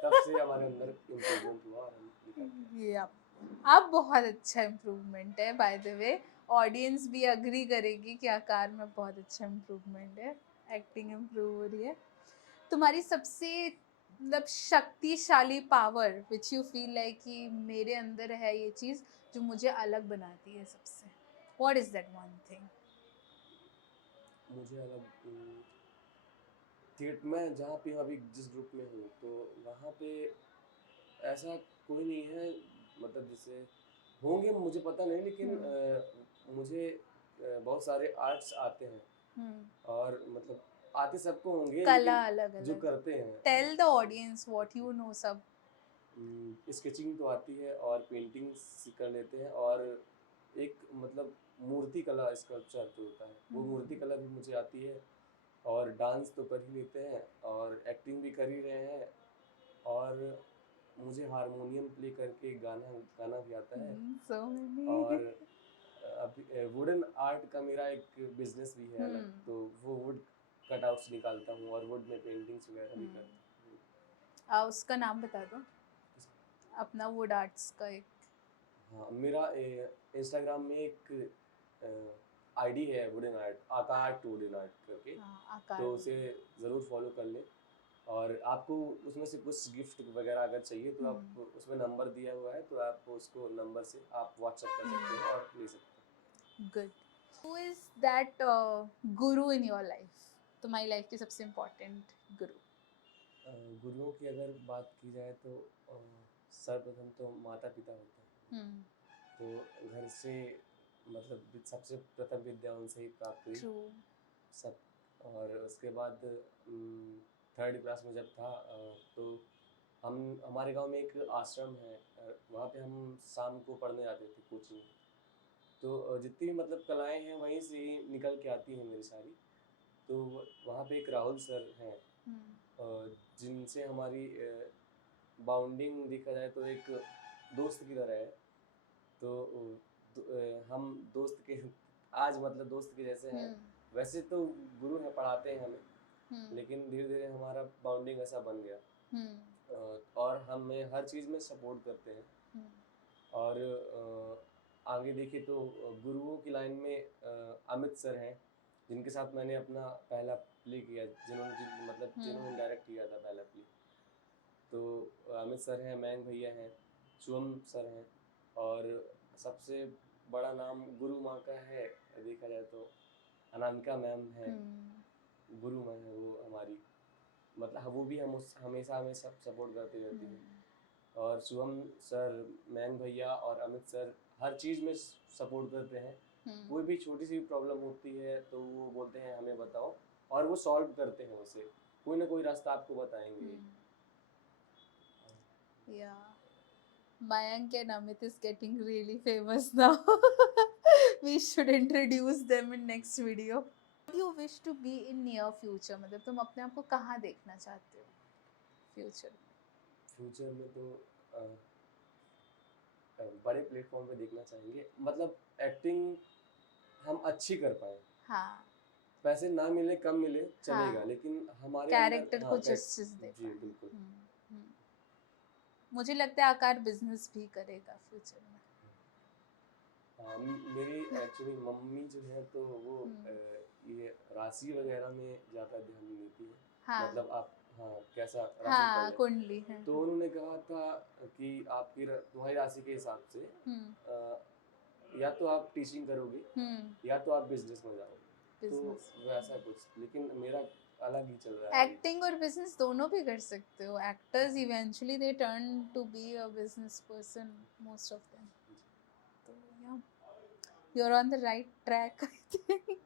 तब से हमारे अंदर इम्प्रूवमेंट हुआ और हम निखर गए। ये अब बहुत अच्छा इम्प्रूवमेंट है, बाय द वे ऑडियंस भी अग्री करेगी कि आकार में बहुत अच्छा इम्प्रूवमेंट है, एक्टिंग इम्प्रूव हो रही है। तुम्हारी सबसे मतलब शक्तिशाली power which you feel like कि मेरे अंदर है ये चीज जो मुझे अलग बनाती है सबसे, what is that one thing? मुझे अलग थिएटर में जहाँ पे अभी जिस ग्रुप में हूँ तो वहाँ पे ऐसा कोई नहीं है, मतलब जैसे होंगे मुझे पता नहीं, लेकिन मुझे बहुत सारे आर्ट्स आते हैं और मतलब आते सबको होंगे कला लेकिन अलग जो अलग, करते हैं tell the audience what you know सब। स्केचिंग तो आती है और पेंटिंग्स कर लेते हैं और एक मतलब मूर्ति कला स्कल्पचर जो होता है वो मूर्ति कला भी मुझे आती है और डांस तो कर ही लेते हैं और एक्टिंग भी कर ही रहे हैं और मुझे हारमोनियम प्ले करके गाना गाना भी आता है सो और मेनी। अभी वुडन आर्ट का मेरा एक बिजनेस भी है अलग, तो वो वुड कटआउट्स निकालता हूँ और वुड में पेंटिंग्स वगैरह भी करता हूँ। उसका नाम बता दो अपना, वुड आर्ट्स का एक। हाँ, मेरा इंस्टाग्राम में एक आईडी है वुडन आर्ट, आकार टू वुडन आर्ट करके, हाँ, आकार तो वुड। उसे ज़रूर फॉलो कर लें और आपको उसमें से कुछ गिफ्ट वगैरह अगर चाहिए तो आप उसमें नंबर दिया हुआ है तो आप उसको नंबर से आप व्हाट्सएप कर सकते हैं और ले सकते हैं। Good. Who is that Guru in your life? तुम्हारी लाइफ की सबसे इम्पोर्टेंट गुरु। गुरुओं की अगर बात की जाए तो सर्वप्रथम तो माता पिता होते हैं, तो घर से मतलब सबसे प्रथम विद्या उनसे ही प्राप्त हुई ट्रू। सब। और उसके बाद थर्ड क्लास में जब था तो हम हमारे गांव में एक आश्रम है, वहाँ पे हम शाम को पढ़ने जाते थे कोचिंग। तो जितनी भी मतलब कलाएं हैं वहीं से ही निकल के आती हैं मेरी सारी। तो वहाँ पे एक राहुल सर हैं जिनसे हमारी बाउंडिंग देखा जाए तो एक दोस्त की तरह है। तो हम दोस्त के आज मतलब दोस्त के जैसे हैं। वैसे तो गुरु हैं, पढ़ाते हैं हमें, लेकिन धीरे धीरे हमारा बाउंडिंग ऐसा बन गया और हमें हर चीज़ में सपोर्ट करते हैं। और आगे देखें तो गुरुओं की लाइन में अमित सर हैं जिनके साथ मैंने अपना पहला प्ले किया, जिन्होंने डायरेक्ट किया था पहला प्ले। तो अमित सर हैं, मयंक भैया हैं, शुभम सर हैं, और सबसे बड़ा नाम गुरु माँ का है, देखा जाए तो अनामिका मैम है, गुरु माँ है वो हमारी, मतलब वो भी हम उस हमेशा हमें सब सपोर्ट करते रहती हैं। और शुभम सर, मयंक भैया और अमित सर हर चीज़ में सपोर्ट करते हैं। कोई भी छोटी सी प्रॉब्लम होती है तो वो बोलते हैं हमें बताओ, और वो सॉल्व करते हैं उसे, कोई ना कोई रास्ता आपको बताएंगे। Yeah. Mayank and Amit is getting really famous now. We should introduce them in next video. What do you wish to be in near future? मतलब तुम अपने आप को कहाँ देखना चाहते हो फ्यूचर में? फ्यूचर में तो बड़े प्लेटफॉर्म पे देखना चाहेंगे, मतलब एक्टिंग हम अच्छी कर पाए, हाँ, पैसे ना मिले कम मिले चलेगा, हाँ, लेकिन हमारे कैरेक्टर अंदर को हाँ, जस्टिस दे जी पाए। बिल्कुल। मुझे लगता है आकार बिजनेस भी करेगा फ्यूचर में। हाँ, मेरी एक्चुअली मम्मी जो है तो वो ये राशि वगैरह में ज़्यादा ध्यान नहीं देती है, हाँ, मतलब आप हाँ कैसा राशि हाँ, पड़ जाए, कुंडली है। तो उन्होंने कहा था कि आपकी तुम्हारी राशि के हिसाब से या तो आप टीचिंग करोगे या तो आप बिजनेस में जाओगे, तो वैसा कुछ, लेकिन मेरा अलग ही चल रहा है। एक्टिंग और बिजनेस दोनों भी कर सकते हो। Actors eventually they turn to be a business person, most of them. तो yeah you are on the right track I think.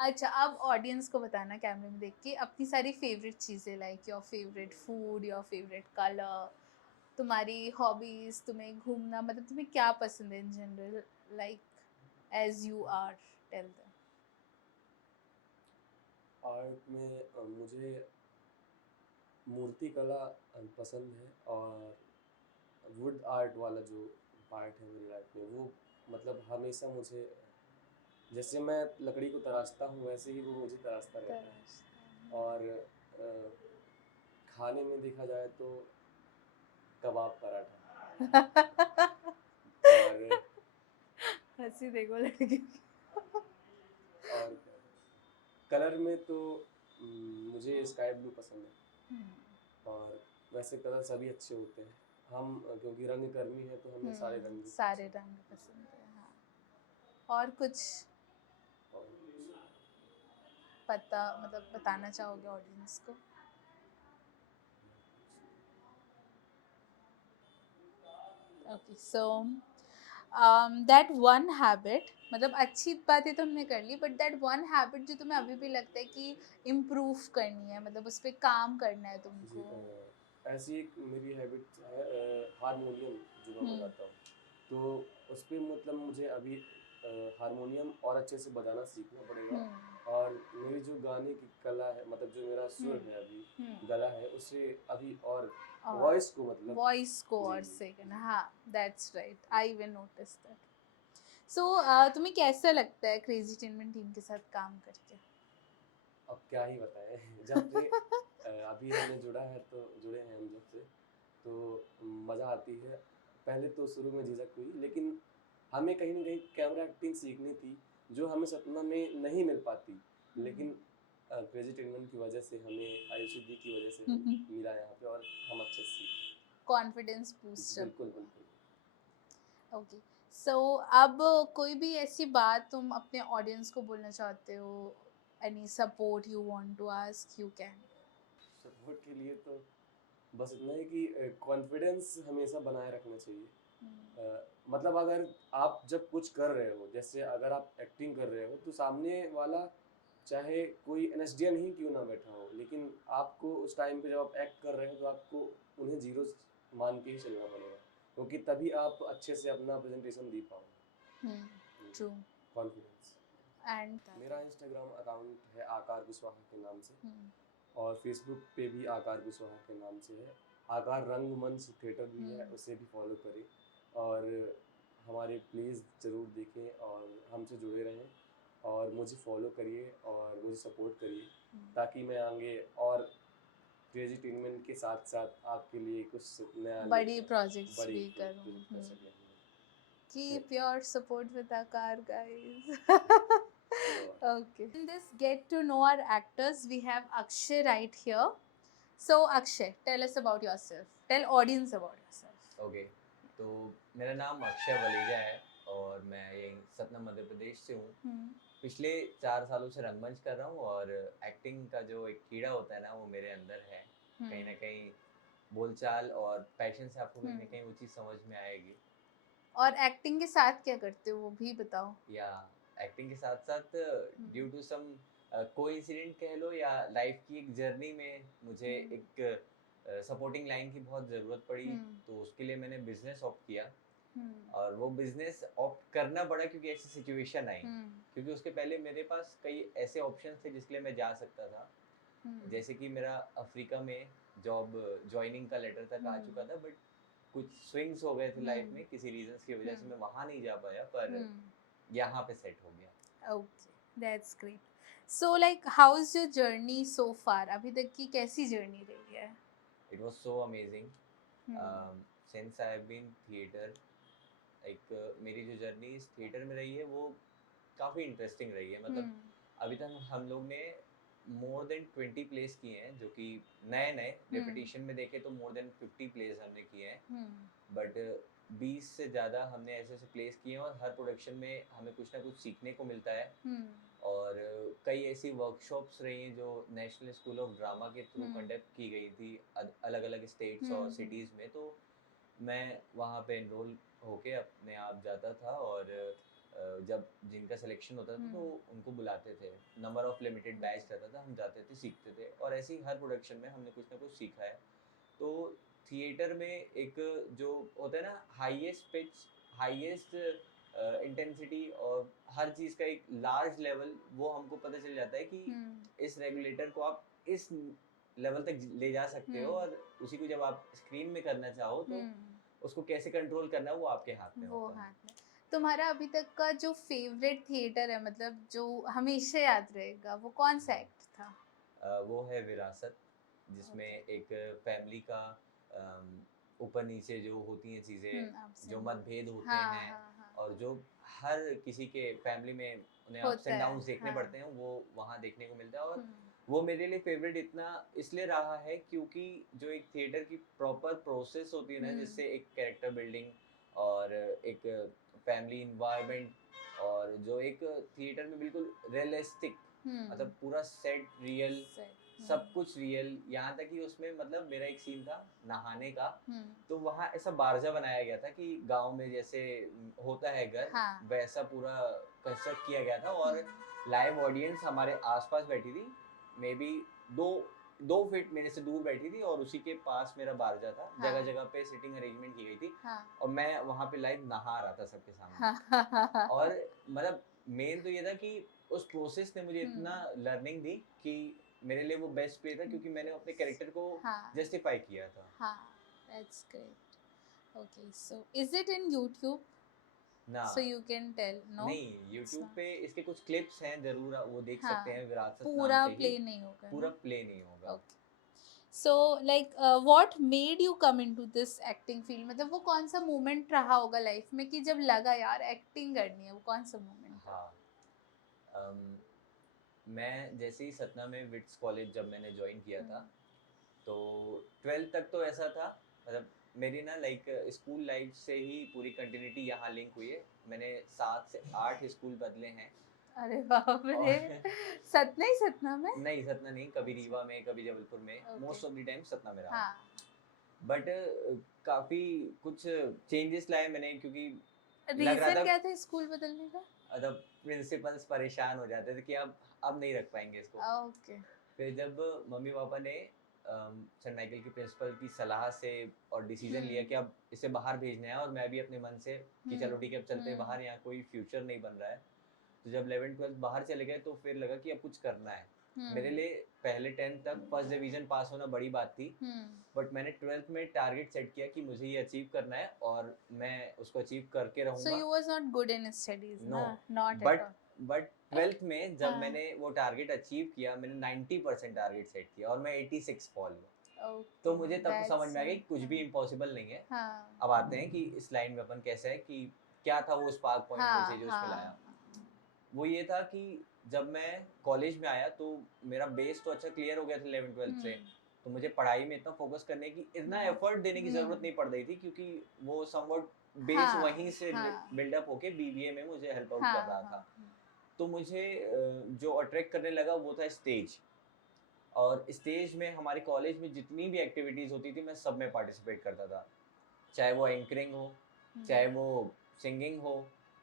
अच्छा, अब ऑडियंस को बताना कैमरे में देख के अपनी सारी फेवरेट चीज़ें, like your favourite food, your favourite colour, तुम्हारी हॉबीज, तुम्हें घूमना, मतलब तुम्हें क्या पसंद है in general, like as you are, tell them. Art में मुझे मूर्ति कला पसंद है, और वुड आर्ट वाला जो पार्ट है मेरी लाइफ में, वो मतलब हमेशा मुझे, जैसे मैं लकड़ी को तराशता हूँ वैसे ही वो मुझे तराशता रहता है। और खाने में देखा जाए तो कबाब पराठा और हंसी देखो लड़के की। और कलर में तो मुझे स्काई ब्लू पसंद है, और वैसे कलर सभी अच्छे होते हैं, हम क्योंकि रंग कर्मी है तो हमें सारे रंग पसंद है। हाँ, और कुछ और पता, मतलब बताना चाहोगे ऑडियंस को? Okay, so that one habit, मतलब अच्छी बातें तो हमने कर ली, बट दैट वन हैबिट जो तुम्हें अभी भी लगता है कि इम्प्रूव करनी है, मतलब उस पर काम करना है तुमको। ऐसी एक मेरी हैबिट है, हारमोनियम जो मैं बजाता हूँ, तो उस पर मतलब मुझे अभी हारमोनियम और अच्छे से बजाना सीखना पड़ेगा, और मेरी जो गाने की कला है, मतलब जो मेरा सुर है अभी गला है, उसे अभी और वॉइस को मतलब और से करना। हाँ, that's right, I even notice that. So तुम्हें कैसा लगता है क्रेजी टेनमेंट टीम के साथ काम करके? अब क्या ही बताएं जब से अभी हमने जुड़े हैं हम जब से, तो मज़ा आती है। पहले तो शुरू में झिझक हुई, लेकिन हमें कहीं ना कहीं कैमरा एक्टिंग सीखनी थी, जो हमें सपना में नहीं मिल पाती, लेकिन क्रेजी टेनमेंट की वजह से हमें, आयुषी दी की वजह से हमें मिला यहाँ पे, और हम अच्छे से सीखे। Confidence booster. बिल्कुल बिल्कुल। ओके, सो अब कोई भी ऐसी बात तुम अपने ऑडियंस को बोलना चाहते हो, any support you want to ask, you can. Support के लिए तो बस इतना है कि कॉन्फिडेंस हमेशा बनाए रखना चाहिए। मतलब अगर आप जब कुछ कर रहे हो, जैसे अगर आप एक्टिंग कर रहे हो, तो सामने वाला चाहे कोई एनएसडियन ही क्यों ना बैठा हो, लेकिन आपको उस टाइम पे जब आप एक्ट कर रहे हो तो आपको उन्हें जीरो मान के ही चलना पड़ेगा, क्योंकि तभी आप अच्छे से अपना प्रेजेंटेशन दे पाओगे। ट्रू। कॉन्फिडेंस। एंड मेरा इंस्टाग्राम अकाउंट है आकार कुशवाहा के नाम से, और फेसबुक पे भी आकार कुशवाहा के नाम से है। आकार रंगमंच थिएटर भी है, उसे भी फॉलो करें, और हमारे प्लीज़ ज़रूर देखें और हमसे जुड़े रहें, और मुझे फॉलो करिए और मुझे सपोर्ट करिए, ताकि मैं आगे और क्रेजी टेनमेंट के साथ साथ आपके लिए कुछ नया बड़ी प्रोजेक्ट्स भी करूँ। करूँ। Keep your support with Akar, guys. Okay. In this get to know our actors, we have Akshay right here. So Akshay, tell us about yourself. Tell audience about yourself. Okay, तो मेरा नाम अक्षय वलेजा है और मैं यहीं सतना मध्य प्रदेश से हूँ। Hmm. पिछले 4 सालों से रंगमंच कर रहा हूँ और एक्टिंग का जो एक कीड़ा होता है ना वो मेरे अंदर है। कहीं ना कहीं बोलचाल और पैशन से आपको कहीं ना कहीं वो चीज़ समझ में आएगी। और एक्टिंग के साथ क्या करते हो वो भी बताओ। या एक्टिंग के साथ साथ ड्यू टू सम कोइंसिडेंट कह लो या लाइफ की एक जर्नी में मुझे एक सपोर्टिंग लाइन की बहुत ज़रूरत पड़ी, तो उसके लिए मैंने बिजनेस ऑप्ट किया। और वो बिजनेस ऑप्ट करना पड़ा क्योंकि ऐसी सिचुएशन आई, क्योंकि उसके पहले मेरे पास कई ऐसे ऑप्शंस थे जिसके लिए मैं जा सकता था। जैसे कि मेरा अफ्रीका में जॉब ज्वाइनिंग का लेटर तक आ चुका था, बट कुछ स्विंग्स हो गए थे लाइफ में किसी रीजंस की वजह से मैं वहाँ नहीं जा पाया, पर यहाँ पे सेट हो गया। Okay, that's great. So like how is your journey so far? अभी तक की कैसी जर्नी रही है? It was so amazing since I have been theatre. एक मेरी जो जर्नी इस थिएटर में रही है वो काफ़ी इंटरेस्टिंग रही है। मतलब अभी तक हम लोग ने मोर देन 20 प्लेस किए हैं, जो कि नए रेपिटेशन में देखे तो मोर देन 50 प्लेस हमने किए हैं, बट 20 से ज़्यादा हमने ऐसे ऐसे प्लेस किए हैं और हर प्रोडक्शन में हमें कुछ ना कुछ सीखने को मिलता है। और कई ऐसी वर्कशॉप्स रही हैं जो नेशनल स्कूल ऑफ ड्रामा के थ्रू कंडक्ट की गई थी अलग अलग स्टेट्स और सिटीज़ में। तो मैं वहाँ पे एनरोल होके अपने आप जाता था और जब जिनका सिलेक्शन होता था तो उनको बुलाते थे। नंबर ऑफ लिमिटेड बैच रहता था, हम जाते थे, सीखते थे और ऐसे ही हर प्रोडक्शन में हमने कुछ ना कुछ सीखा है। तो थिएटर में एक जो होता है ना हाईएस्ट पिच, हाईएस्ट इंटेंसिटी और हर चीज़ का एक लार्ज लेवल, वो हमको पता चल जाता है कि इस रेगुलेटर को आप इस लेवल तक ले जा सकते हो और उसी को जब आप स्क्रीन में करना चाहो तो उसको कैसे कंट्रोल करना है वो आपके हाथ में होता है। हाथ में। तुम्हारा अभी तक का जो फेवरेट थिएटर है, मतलब जो हमेशा याद रहेगा, वो कौन सा एक्ट था? वो है विरासत, जिसमें एक फैमिली का ऊपर नीचे जो होती हैं चीज़ें, जो मतभेद होते हैं और जो हर किसी के फैमिली में उन्हें अप्स एंड डाउन्स देखने पड़ते हैं, वो वहाँ देखने को मिलता है। और वो मेरे लिए फेवरेट इतना इसलिए रहा है क्योंकि जो एक थिएटर की प्रॉपर प्रोसेस होती है ना, जिससे एक कैरेक्टर बिल्डिंग और एक फैमिली इन्वायरमेंट और जो एक थिएटर में बिल्कुल रियलिस्टिक, मतलब पूरा सेट रियल, सब कुछ रियल। यहाँ तक कि उसमें मतलब मेरा एक सीन था नहाने का, तो वहाँ ऐसा बारजा बनाया गया था कि गांव में जैसे होता है घर, वैसा पूरा कंस्ट्रक्ट किया गया था और लाइव ऑडियंस हमारे आसपास बैठी थी, मे बी 2 फीट मेरे से दूर बैठी थी और उसी के पास मेरा बारजा था। जगह जगह पे सिटिंग अरेंजमेंट की गई थी और मैं वहाँ पे लाइव नहा रहा था सबके सामने। और मतलब मेन तो ये था कि उस प्रोसेस ने मुझे इतना लर्निंग दी कि मेरे लिए वो बेस्ट प्ले था, क्योंकि मैंने अपने कैरेक्टर को जस्टिफाई किया था। That's great. Okay, so is it in YouTube? ना, so you can tell, no? नहीं, YouTube पे इसके कुछ क्लिप्स हैं, जरूर वो देख सकते हैं। विरासत पूरा नाम से प्ले ही नहीं होगा, पूरा प्ले नहीं होगा। Okay. So like what made you come into this acting field? मतलब वो कौन सा मोमेंट रहा होगा लाइफ में कि जब लगा यार एक्टिंग करनी है? वो कौन सा मोमेंट? हाँ, मैं जैसे ही सतना में विट्स कॉलेज जब मैंने ज्वाइन किया था, तो 12th तक तो ऐसा था, मतलब मेरी ना लाइक स्कूल लाइफ से ही पूरी कंटिन्यूटी यहाँ लिंक हुई है। मैंने 7 से 8 स्कूल बदले हैं। अरे बाप रे, सतना में? नहीं, सतना नहीं, कभी रीवा में, कभी जबलपुर में, most of the time Satna में रहा। बट काफ़ी कुछ चेंजेस लाए मैंने, क्योंकि रीजन क्या था स्कूल बदलने का? मतलब प्रिंसिपल्स परेशान हो जाते थे कि अब नहीं रख पाएंगे इसको। ओके। फिर जब मम्मी पापा ने सेंट माइकल के प्रिंसिपल की सलाह से और डिसीजन लिया कि अब इसे बाहर भेजना है, और मैं भी अपने मन से कि चलो ठीक है अब चलते हैं बाहर, यहाँ कोई फ्यूचर नहीं बन रहा है। तो जब 11th-12th बाहर चले गए तो फिर लगा कि अब कुछ करना है। मेरे लिए पहले 10th तक फर्स्ट डिवीजन पास होना बड़ी बात थी, बट मैंने 12th में टारगेट सेट किया कि मुझे ये अचीव करना है और मैं उसको अचीव करके रहूंगा। So you was not good in studies, no, not but, at all. But 12th में जब मैंने वो टारगेट अचीव किया, मैंने 90% टारगेट सेट किया और मैं 86 फॉल हुआ। तो मुझे तब समझ में आ गया कि कुछ भी इम्पॉसिबल नहीं है। अब आते हैं कि इस लाइन में अपन कैसे है, कि क्या था वो स्पार्क पॉइंट मुझे जो उसमें लाया। वो ये था कि जब मैं कॉलेज में आया तो मेरा बेस तो अच्छा क्लियर हो गया था 11th-12th से, तो मुझे पढ़ाई में इतना फोकस करने की, इतना एफर्ट देने की ज़रूरत नहीं पड़ रही थी, क्योंकि वो समवट बेस हाँ, वहीं से हाँ, बिल्डअप होके बीबीए में मुझे हेल्प आउट हाँ, कर रहा था। हाँ, तो मुझे जो अट्रैक्ट करने लगा वो था स्टेज। और स्टेज में हमारे कॉलेज में जितनी भी एक्टिविटीज़ होती थी मैं सब में पार्टिसिपेट करता था। चाहे वो एंकरिंग हो, चाहे वो सिंगिंग हो,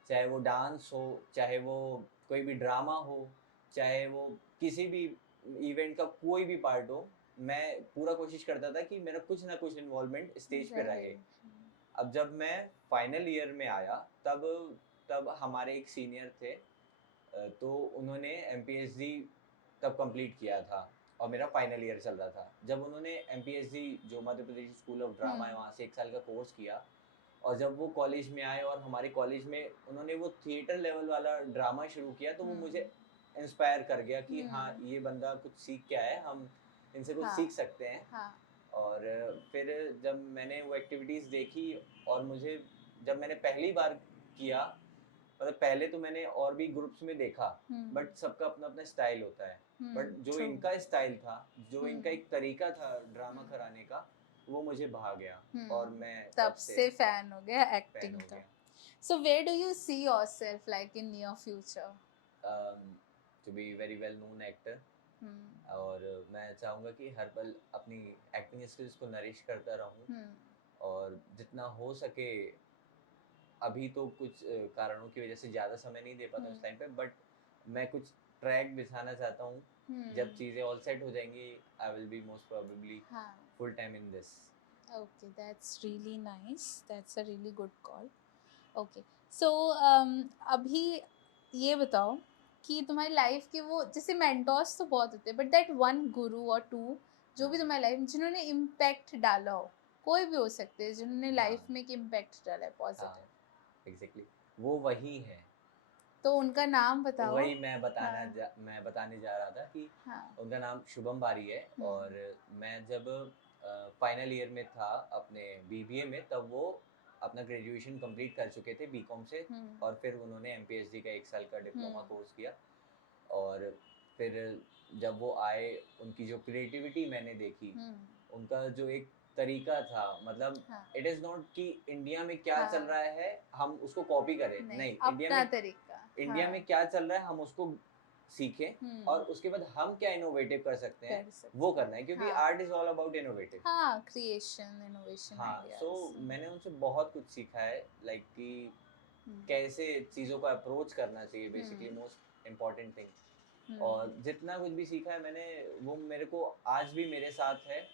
चाहे वो डांस हो, चाहे वो कोई भी ड्रामा हो, चाहे वो किसी भी इवेंट का कोई भी पार्ट हो, मैं पूरा कोशिश करता था कि मेरा कुछ ना कुछ इन्वॉल्वमेंट स्टेज पे रहे। अब जब मैं फाइनल ईयर में आया तब तब हमारे एक सीनियर थे, तो उन्होंने एमपीएसडी तब कंप्लीट किया था और मेरा फाइनल ईयर चल रहा था। जब उन्होंने एमपीएसडी जो Madhya Pradesh school of drama है वहाँ से 1 साल का कोर्स किया, और जब वो कॉलेज में आए और हमारे कॉलेज में उन्होंने वो थिएटर लेवल वाला ड्रामा शुरू किया, तो वो मुझे इंस्पायर कर गया कि हाँ ये बंदा कुछ सीख के आया है, हम इनसे कुछ सीख सकते हैं। हाँ, और फिर जब मैंने वो एक्टिविटीज़ देखी और मुझे जब मैंने पहली बार किया, मतलब पहले तो मैंने और भी ग्रुप्स में देखा, बट सबका अपना अपना स्टाइल होता है। बट जो true. इनका स्टाइल था, जो इनका एक तरीका था ड्रामा कराने का, वो मुझे भा गया और मैं तब से फैन हो गया फैन एक्टिंग हो का. गया। So where do you see yourself like in near future? To be very well known actor, और मैं चाहूँगा कि हर पल अपनी एक्टिंग स्किल्स को नरिश करता रहूँ, और जितना हो सके, अभी तो कुछ कारणों की वजह से ज़्यादा समय नहीं दे पाता उस टाइम पे, बट मैं कुछ ट्रैक बिछाना चाहता हूँ। जब चीज़ें ऑल सेट हो जाएंगी, I will be most probably full time in this. Okay, that's really nice. That's a really good call. Okay, so अभी ये बताओ कि तुम्हारी लाइफ के वो जैसे मेंटोर्स तो बहुत होते हैं, बट दैट वन गुरु और टू जो भी तुम्हारी लाइफ जिन्होंने इम्पैक्ट डाला हो, कोई भी हो सकते हैं जिन्होंने लाइफ में एक इम्पैक्ट डाला है पॉजिटिव, एग्जैक्टली, वो वही है। तो उनका नाम बताओ। वही मैं बताने जा रहा था कि उनका नाम शुभम बारी है। और मैं जब फाइनल ईयर में था अपने बीबीए में, तब वो अपना ग्रेजुएशन कंप्लीट कर चुके थे बीकॉम से, और फिर उन्होंने एमपीएसडी का 1 साल का डिप्लोमा कोर्स किया। और फिर जब वो आए, उनकी जो क्रिएटिविटी मैंने देखी, उनका जो एक तरीका था, मतलब इट इज नॉट कि इंडिया में क्या चल रहा है हम उसको कॉपी करें, नहीं, इंडिया में क्या चल रहा है हम उसको सीखें, और उसके बाद हम क्या इनोवेटिव कर सकते हैं वो करना है, क्योंकि art is all about innovative. Creation, innovation. So मैंने उनसे बहुत कुछ सीखा है, लाइक कि कैसे चीज़ों को अप्रोच करना चाहिए, बेसिकली मोस्ट इम्पॉर्टेंट थिंग। और जितना कुछ भी सीखा है मैंने, वो मेरे को आज भी मेरे साथ है।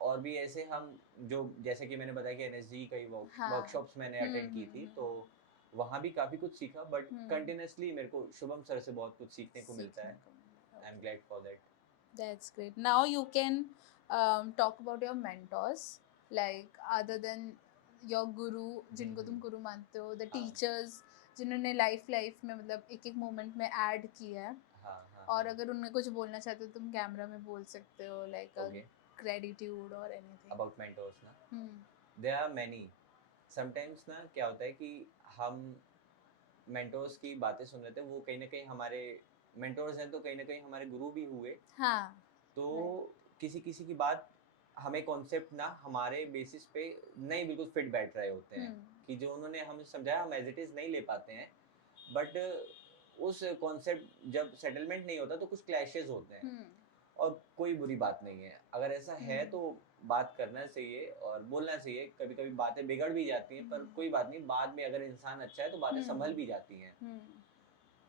और भी ऐसे हम जो, जैसे कि मैंने बताया कि एनएसजी कई वर्कशॉप्स मैंने अटेंड की थी, तो वहाँ भी काफ़ी कुछ सीखा, बट कंटिन्यूसली मेरे को शुभम सर से बहुत कुछ सीखने को मिलता है। I am glad for that. That's great. Now you can talk about your mentors, like other than your guru, जिनको तुम गुरु मानते हो, the teachers जिन्होंने लाइफ में मतलब एक एक मोमेंट में ऐड किया है, और अगर उन्हें कुछ बोलना चाहते हो तुम कैमरा में बोल सकते हो, like gratitude or anything about mentors ना। there are many, sometimes ना क्या होता है कि हम mentors की बातें सुन रहे थे, वो कहीं ना कहीं हमारे mentors हैं, तो कहीं ना कहीं हमारे गुरु भी हुए। तो किसी किसी की बात हमें कॉन्सेप्ट ना हमारे बेसिस पे नहीं बिल्कुल फिट बैठ रहे होते हैं, कि जो उन्होंने हमें समझाया हम एज इट इज नहीं ले पाते हैं, बट उस कॉन्सेप्ट जब सेटलमेंट नहीं होता तो कुछ क्लैशेस होते हैं। और कोई बुरी बात नहीं है, अगर ऐसा है तो बात करना चाहिए और बोलना चाहिए। कभी कभी बातें बिगड़ भी जाती हैं, पर कोई बात नहीं, बाद में अगर इंसान अच्छा है तो बातें संभल भी जाती हैं।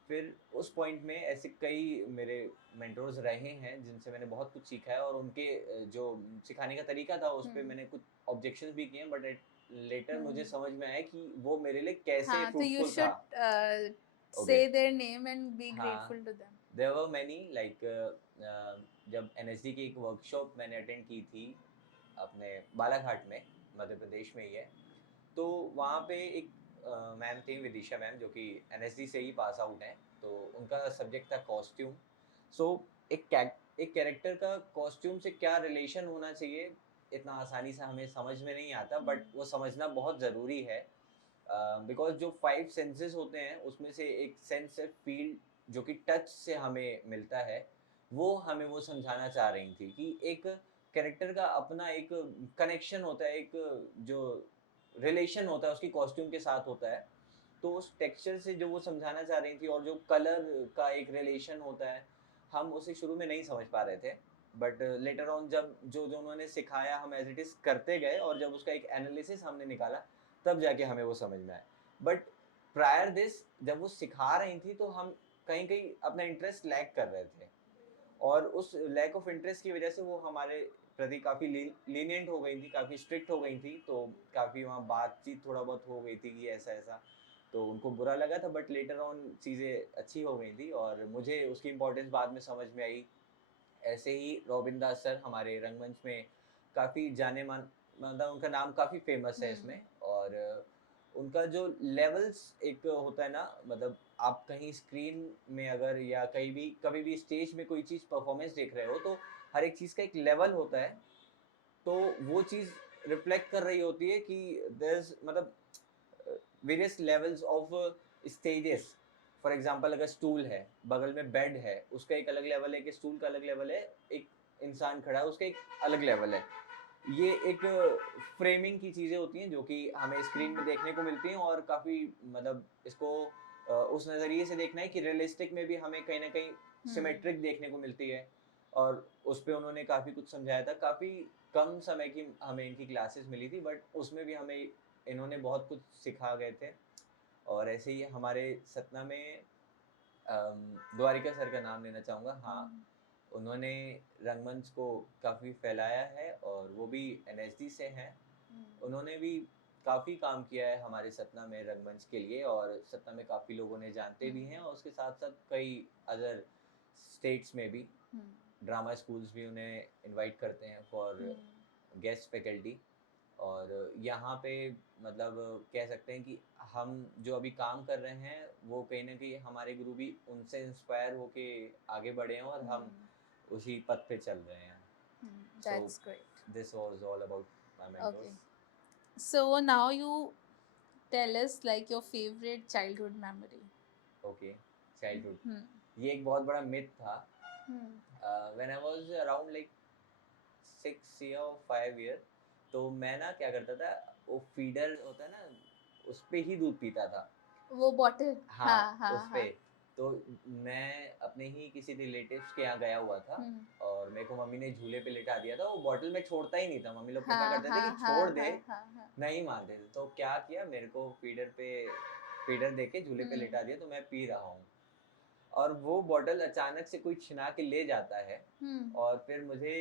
फिर उस पॉइंट में ऐसे कई मेरे मेंटोर्स रहे हैं जिनसे मैंने बहुत कुछ सीखा है, और उनके जो सिखाने का तरीका था उस पर मैंने कुछ ऑब्जेक्शंस भी किए, बट लेटर मुझे समझ में आया कि वो मेरे लिए कैसे फ्रूटफुल था। say their name and be grateful to them. There were many, like जब एनएसडी की एक वर्कशॉप मैंने अटेंड की थी अपने बालाघाट में, मध्य प्रदेश में ही है, तो वहाँ पे एक मैम थी, विदिशा मैम, जो कि एनएसडी से ही पास आउट हैं। तो उनका सब्जेक्ट था कॉस्ट्यूम। सो एक कैरेक्टर का कॉस्ट्यूम से क्या रिलेशन होना चाहिए, इतना आसानी से हमें समझ में नहीं आता, बट वो समझना बहुत ज़रूरी है। बिकॉज जो 5 सेंसेस होते हैं उसमें से एक सेंस है फील, जो कि टच से हमें मिलता है। वो हमें वो समझाना चाह रही थी कि एक कैरेक्टर का अपना एक कनेक्शन होता है, एक जो रिलेशन होता है उसकी कॉस्ट्यूम के साथ होता है। तो उस टेक्सचर से जो वो समझाना चाह रही थी और जो कलर का एक रिलेशन होता है, हम उसे शुरू में नहीं समझ पा रहे थे, बट लेटर ऑन जब जो जो उन्होंने सिखाया हम एज इट इज करते गए और जब उसका एक एनालिसिस हमने निकाला तब जाके हमें वो समझ में आया। बट प्रायर दिस जब वो सिखा रही थी तो हम कहीं कहीं अपना इंटरेस्ट लैक कर रहे थे और उस लैक ऑफ इंटरेस्ट की वजह से वो हमारे प्रति काफ़ी लीनियंट हो गई थी, काफ़ी स्ट्रिक्ट हो गई थी, तो काफ़ी वहाँ बातचीत थोड़ा बहुत हो गई थी कि ऐसा ऐसा, तो उनको बुरा लगा था। बट लेटर ऑन चीज़ें अच्छी हो गई थी और मुझे उसकी इम्पोर्टेंस बाद में समझ में आई। ऐसे ही रॉबिन दास सर हमारे रंगमंच में काफ़ी जाने मान, मतलब उनका नाम काफ़ी फेमस है इसमें। और उनका जो लेवल्स एक होता है ना, मतलब आप कहीं स्क्रीन में अगर या कहीं भी कभी भी स्टेज में कोई चीज़ परफॉर्मेंस देख रहे हो तो हर एक चीज़ का एक लेवल होता है, तो वो चीज़ रिफ्लेक्ट कर रही होती है कि देयर इज मतलब various levels of stages. For example अगर स्टूल है, बगल में बेड है, उसका एक अलग लेवल है, कि स्टूल का अलग लेवल है, एक इंसान खड़ा है उसका एक अलग लेवल है। ये एक फ्रेमिंग की चीज़ें होती हैं जो कि हमें स्क्रीन में देखने को मिलती हैं और काफ़ी मतलब इसको उस नज़रिए से देखना है कि रियलिस्टिक में भी हमें कहीं ना कहीं सिमेट्रिक देखने को मिलती है। और उस पर उन्होंने काफ़ी कुछ समझाया था। काफ़ी कम समय की हमें इनकी क्लासेस मिली थी, बट उसमें भी हमें इन्होंने बहुत कुछ सिखा गए थे। और ऐसे ही हमारे सतना में द्वारिका सर का नाम लेना चाहूँगा। हाँ, उन्होंने रंगमंच को काफ़ी फैलाया है और वो भी एनएसडी से हैं। उन्होंने भी काफ़ी काम किया है हमारे सतना में रंगमंच के लिए और सतना में काफ़ी लोगों ने जानते भी हैं और उसके साथ साथ कई अदर स्टेट्स में भी ड्रामा स्कूल्स भी उन्हें इनवाइट करते हैं फॉर गेस्ट फैकल्टी। और यहाँ पे मतलब कह सकते हैं कि हम जो अभी काम कर रहे हैं वो कहीं ना कहीं हमारे गुरु भी उनसे इंस्पायर होके आगे बढ़े हैं और हम उसी पथ पे चल रहे हैं। That's great. This was all about my mentors. Okay. So now you tell us like your favorite childhood memory. Okay, childhood. Hmm. ये एक बहुत बड़ा मिथ था। Hmm. When I was around like 6 year or 5 year, तो मैं ना क्या करता था, वो फीडर होता है ना, उस पे ही दूध पीता था। वो बॉटल। हाँ, उस पे। तो मैं अपने ही किसी रिलेटिव्स के यहाँ गया हुआ था और मेरे को मम्मी ने झूले पे लिटा दिया था। वो बॉटल में छोड़ता ही नहीं था। मम्मी लोग प्रेफर करते थे कि छोड़ दे, नहीं मानते थे। तो क्या किया, मेरे को फीडर दे के झूले पे लिटा दिया, तो मैं पी रहा हूँ और वो बॉटल अचानक से कोई छिना के ले जाता है। और फिर मुझे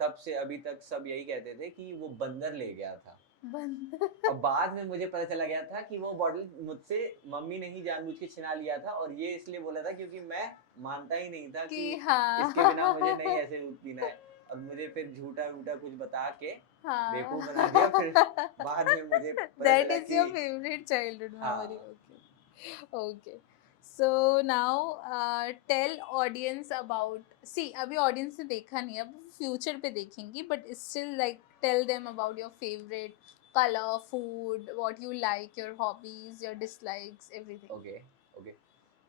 तब से अभी तक सब यही कहते थे कि वो बंदर ले गया था। और बाद में मुझे पता चला गया था कि वो बॉटल मुझसे मम्मी ने ही जानबूझ के छिना लिया था और ये इसलिए बोला था क्योंकि मैं मानता ही नहीं था कि इसके बिना मुझे नहीं ऐसे दूध पीना है। और मुझे फिर झूठा कुछ बता के बेवकूफ बना दिया। फिर बाद में मुझे पता That चला is your favorite childhood memory. हाँ। Okay. Okay. So now tell audience about, see अभी audience ने देखा नहीं, अब future पे देखेंगी, but still like tell them about your favorite color, food, what you like, your hobbies, your dislikes, everything. Okay.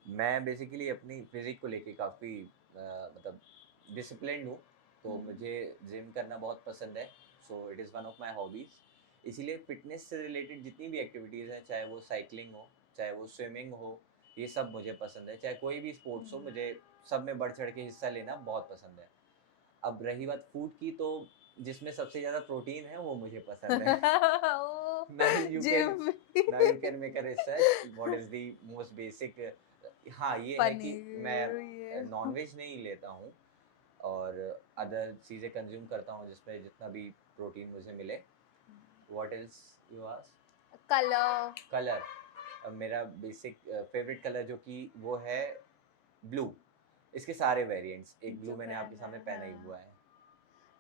मैं basically अपनी फिजिक को लेके काफ़ी मतलब डिसिप्लिन्ड हूँ, तो मुझे जिम करना बहुत पसंद है। So it is one of my hobbies. इसीलिए फिटनेस से रिलेटेड जितनी भी एक्टिविटीज़ हैं, चाहे वो साइकिलिंग हो, चाहे वो स्विमिंग हो, ये सब मुझे पसंद है। चाहे कोई भी स्पोर्ट्स हो, मुझे सब में बढ़ चढ़ के हिस्सा लेना बहुत पसंद है। अब रही बात फूड की, तो जिसमें सबसे ज़्यादा प्रोटीन है वो मुझे पसंद है। Now you can make a research what is the most basic। हाँ, ये है कि मैं नॉनवेज नहीं लेता हूँ और अदर चीज़ें कंज्यूम करता हूँ जिसमें जितना भी प्रोटीन मुझे मिले। What else you asked? Colour. मेरा बेसिक फेवरेट कलर जो कि वो है ब्लू। इसके सारे वेरिएंट्स, एक ब्लू मैंने आपके सामने पहना ही हुआ है।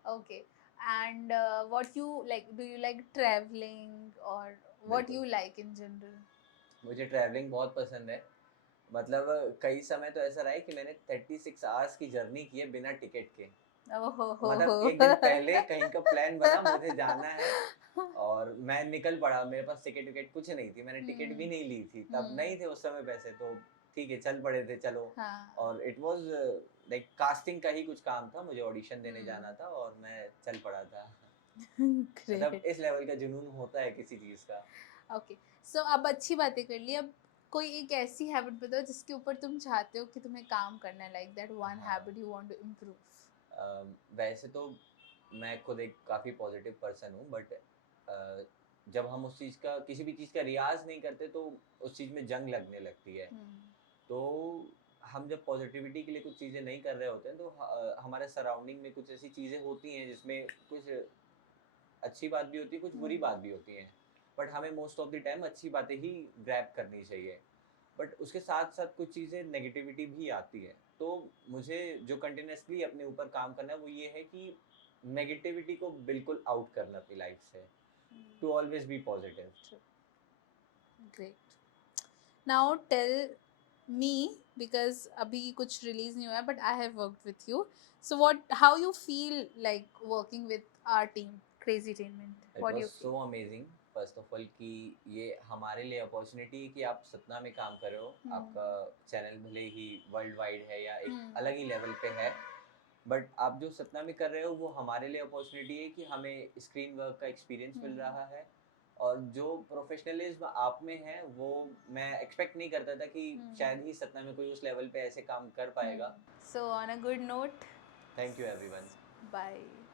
Okay. And what you like, do you like traveling or what बिल्कुल। you like in general? मुझे ट्रैवलिंग बहुत पसंद है। मतलब कई समय तो ऐसा रहा है कि मैंने 36 आवर्स की जर्नी की है बिना टिकट के। मतलब एक दिन पहले कहीं का प्लान बना, मुझे जाना है और मैं निकल पड़ा। मेरे पास टिकट कुछ नहीं थी, मैंने टिकट भी नहीं ली थी, तब नहीं थे उस समय पैसे, तो ठीक है चल पड़े थे, चलो। और इट वाज लाइक कास्टिंग का ही कुछ काम था, मुझे ऑडिशन देने हम्म। जाना था और मैं चल पड़ा था। मतलब ग्रेट। इस लेवल का जुनून होता है किसी चीज़ का। ओके, सो अब अच्छी बातें कर ली, अब कोई एक ऐसी हैबिट बताओ जिसके ऊपर तुम चाहते हो कि तुम्हें काम करना है, लाइक दैट वन हाँ। Habit you want to improve. वैसे तो मैं खुद एक काफ़ी पॉजिटिव पर्सन हूँ, बट जब हम उस चीज़ का, किसी भी चीज़ का रियाज़ नहीं करते तो उस चीज़ में जंग लगने लगती है। तो हम जब पॉजिटिविटी के लिए कुछ चीज़ें नहीं कर रहे होते हैं तो हमारे सराउंडिंग में कुछ ऐसी चीज़ें होती हैं जिसमें कुछ अच्छी बात भी होती है, कुछ बुरी बात भी होती हैं, बट हमें मोस्ट ऑफ द टाइम अच्छी बातें ही ग्रैब करनी चाहिए। बट उसके साथ साथ कुछ चीज़ें नेगेटिविटी भी आती है, तो मुझे जो कंटिन्यूसली अपने ऊपर काम करना है वो ये है कि नेगेटिविटी को बिल्कुल आउट करना अपनी लाइफ से, to always be positive. Great. Now tell me, because अभी कुछ रिलीज नहीं हुआ है but I have worked with you, so what, how you feel like working with our team Crazytainment, it what was you so amazing first of all कि ये हमारे लिए opportunity है कि आप सतना में काम कर रहे हो। आपका चैनल भले ही वर्ल्ड वाइड है या एक अलग ही लेवल पे है, बट आप जो सतना में कर रहे हो वो हमारे लिए अपॉर्चुनिटी है कि हमें स्क्रीन वर्क का एक्सपीरियंस मिल रहा है, और जो प्रोफेशनलिज्म आप में है वो मैं एक्सपेक्ट नहीं करता था कि शायद ही सतना में कोई उस लेवल पे ऐसे काम कर पाएगा। So on a good note, thank you everyone. bye.